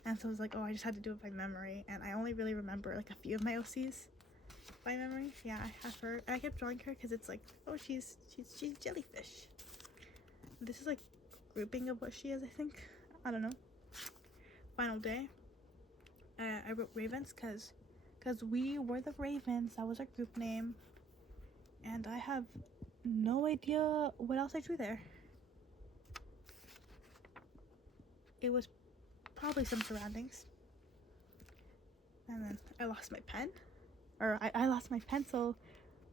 and so I was like, oh, I just had to do it by memory, and I only really remember like a few of my OCs by memory. Yeah, I have her, and I kept drawing her because it's like, oh, she's jellyfish. This is like grouping of what she is, I think. I don't know. Final day. I wrote Ravens because we were the Ravens. That was our group name. And I have no idea what else I drew there. It was probably some surroundings. And then I lost my pen. Or I lost my pencil.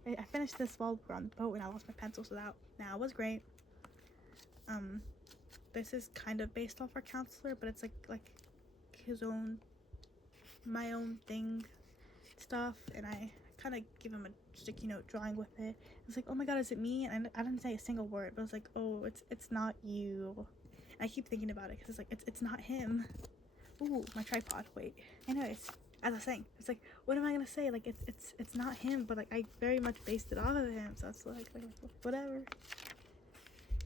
I finished this while we were on the boat and I lost my pencil, so that was great. This is kind of based off our counselor, but it's like his own, my own thing stuff, and I kind of give him a sticky note drawing with it. It's like, oh my god, is it me? And I didn't say a single word, but I was like, oh, it's not you. And I keep thinking about it because it's like it's not him. Ooh, my tripod. Wait. Anyways, as I was saying, it's like, what am I gonna say? Like it's not him, but like I very much based it off of him, so it's like whatever.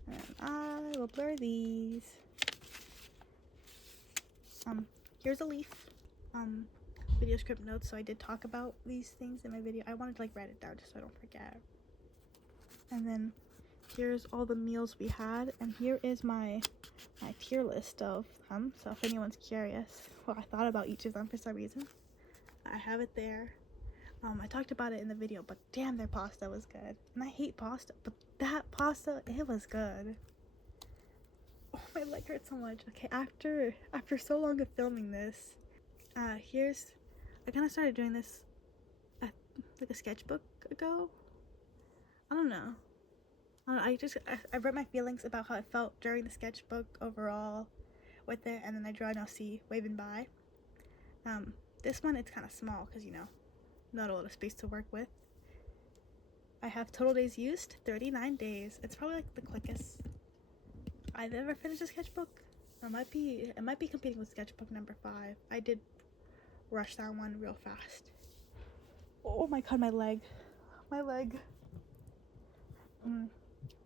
And I will blur these. Here's a leaf. Video script notes, so I did talk about these things in my video. I wanted to like write it down just so I don't forget. And then here's all the meals we had, and here is my tier list of them, so if anyone's curious what I thought about each of them for some reason, I have it there. I talked about it in the video, but damn, their pasta was good. And I hate pasta, but that pasta, it was good. Oh, my leg hurts so much. Okay, after so long of filming this, I kind of started doing this like a sketchbook ago. I don't know. I wrote my feelings about how I felt during the sketchbook overall with it, and then I draw an LC waving by. This one, it's kind of small because, you know, not a lot of space to work with. I have total days used, 39 days. It's probably like the quickest I've ever finished a sketchbook. It might be competing with sketchbook number 5. I did rush that one real fast. Oh my god, my leg.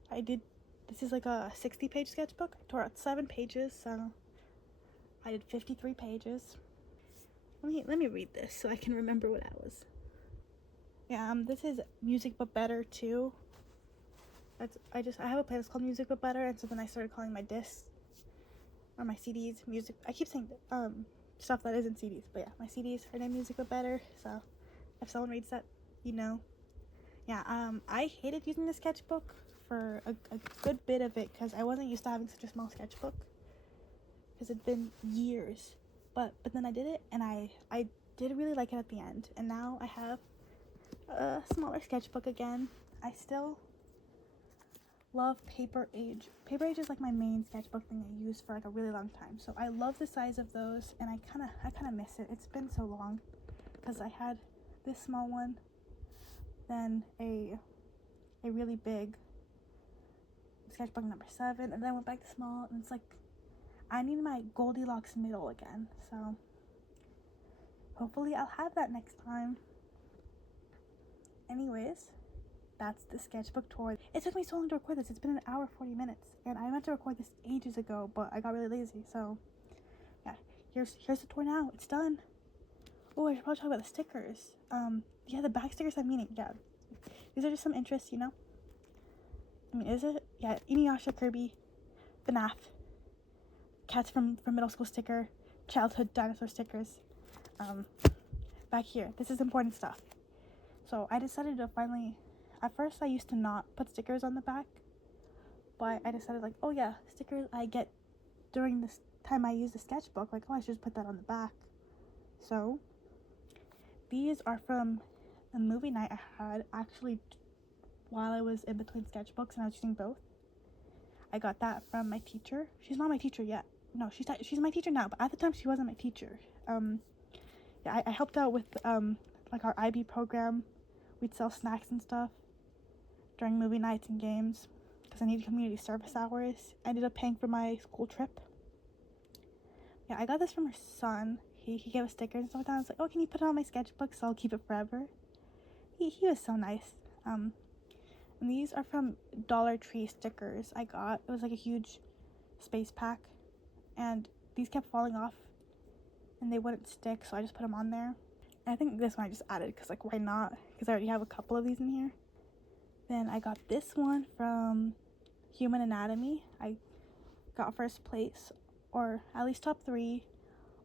This is like a 60-page sketchbook. I tore out 7 pages, so I did 53 pages. Let me read this so I can remember what that was. Yeah, this is Music But Better too. I have a playlist called Music But Better, and so then I started calling my discs or my CDs music. I keep saying stuff that isn't CDs, but yeah, my CDs are named Music But Better, so if someone reads that, you know. Yeah, I hated using the sketchbook for a good bit of it because I wasn't used to having such a small sketchbook because it'd been years. But then I did it, and I did really like it at the end. And now I have a smaller sketchbook again. I still love Paper Age. Paper Age is like my main sketchbook thing I used for like a really long time. So I love the size of those, and I kind of miss it. It's been so long because I had this small one, then a really big sketchbook number 7, and then I went back to small, and it's like I need my Goldilocks middle again. So hopefully I'll have that next time. Anyways, that's the sketchbook tour. It took me so long to record this. It's been an hour 40 minutes, and I meant to record this ages ago, but I got really lazy. So yeah, here's the tour now. It's done. Oh, I should probably talk about the stickers. Yeah, the back stickers have meaning. Yeah, these are just some interests, you know. I mean, is it? Yeah, Inuyasha, Kirby, FNAF, Cats from middle school sticker, childhood dinosaur stickers. Back here, this is important stuff. So I decided to finally, at first I used to not put stickers on the back, but I decided like, oh yeah, stickers I get during this time I use the sketchbook, like, oh, I should just put that on the back. So these are from a movie night I had actually while I was in between sketchbooks, and I was using both. I got that from my teacher. She's not my teacher yet. No, she's my teacher now, but at the time she wasn't my teacher. Yeah, I helped out with like our IB program. We'd sell snacks and stuff during movie nights and games because I needed community service hours. I ended up paying for my school trip. Yeah, I got this from her son. He gave us stickers and stuff like that. I was like, oh, can you put it on my sketchbook so I'll keep it forever? He was so nice. And these are from Dollar Tree stickers I got. It was like a huge space pack, and these kept falling off and they wouldn't stick, so I just put them on there. And I think this one I just added because, like, why not? Because I already have a couple of these in here. Then I got this one from Human Anatomy. I got first place, or at least top 3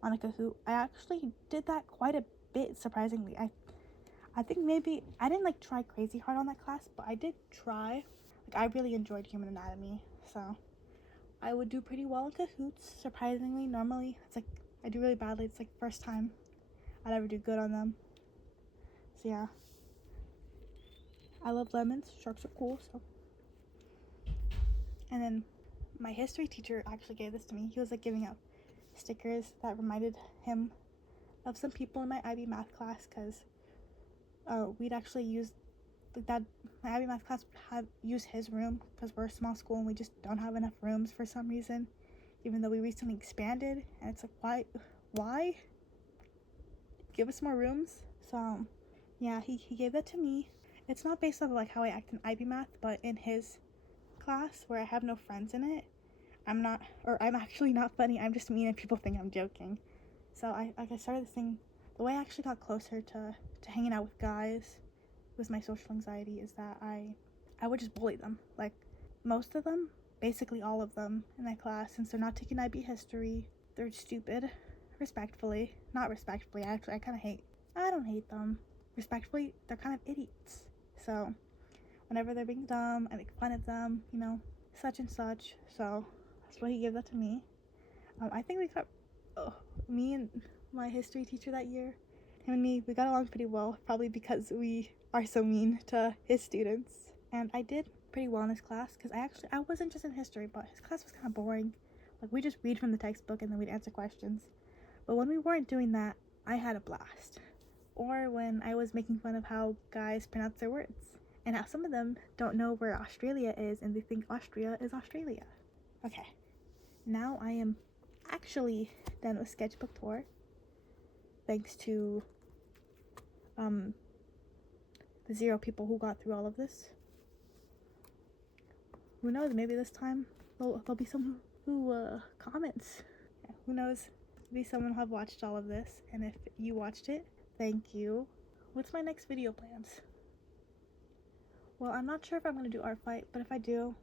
on a Kahoot. I actually did that quite a bit, surprisingly. I think maybe I didn't like try crazy hard on that class, but I did try. Like, I really enjoyed Human Anatomy, so I would do pretty well in Kahoots, surprisingly. Normally it's like I do really badly. It's like first time I'd ever do good on them. So yeah, I love lemons. Sharks are cool. So, and then my history teacher actually gave this to me. He was like giving out stickers that reminded him of some people in my IB math class, because we'd actually use that. My IB math class would use his room because we're a small school and we just don't have enough rooms for some reason, even though we recently expanded. And it's like, why give us more rooms? So yeah, he gave that to me. It's not based on like how I act in IB math, but in his class where I have no friends in it, I'm actually not funny. I'm just mean and people think I'm joking. So I started this thing. The way I actually got closer to hanging out with guys with my social anxiety is that I would just bully them. Like, most of them, basically all of them in my class, since they're not taking IB history, they're stupid. Respectfully. Not respectfully, actually, I don't hate them. Respectfully, they're kind of idiots. So whenever they're being dumb, I make fun of them, you know, such and such. So that's why he gave that to me. I think we got me and my history teacher that year, him and me, we got along pretty well, probably because we are so mean to his students. And I did pretty well in his class because I wasn't just in history, but his class was kind of boring. Like, we just read from the textbook and then we'd answer questions. But when we weren't doing that, I had a blast. Or when I was making fun of how guys pronounce their words and how some of them don't know where Australia is and they think Austria is Australia. Okay, now I am actually done with Sketchbook Tour, thanks to the 0 people who got through all of this. Who knows, maybe this time there'll be someone who comments. Yeah, who knows, maybe someone will have watched all of this, and if you watched it, thank you. What's my next video plans? Well, I'm not sure if I'm going to do art fight, but if I do,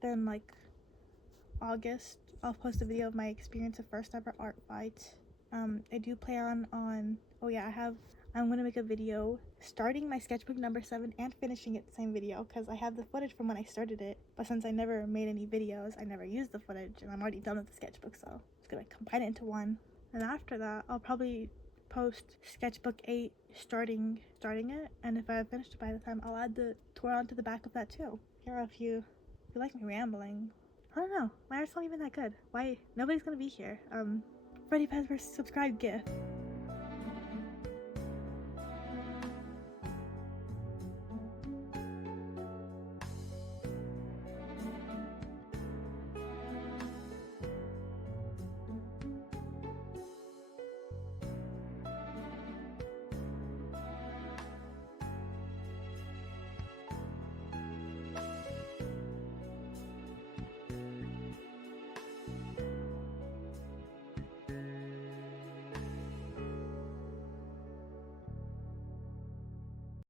then like August, I'll post a video of my experience of first ever art fight. I do plan on, oh yeah, I'm gonna make a video starting my sketchbook number 7 and finishing it the same video, because I have the footage from when I started it, but since I never made any videos, I never used the footage, and I'm already done with the sketchbook, so I'm just gonna combine it into one. And after that, I'll probably post sketchbook 8 starting it, and if I have finished it by the time, I'll add the tour onto the back of that too. Here, if you like me rambling, I don't know, my art's not even that good. Why? Nobody's gonna be here. Freddy Fazbear's subscribe gif.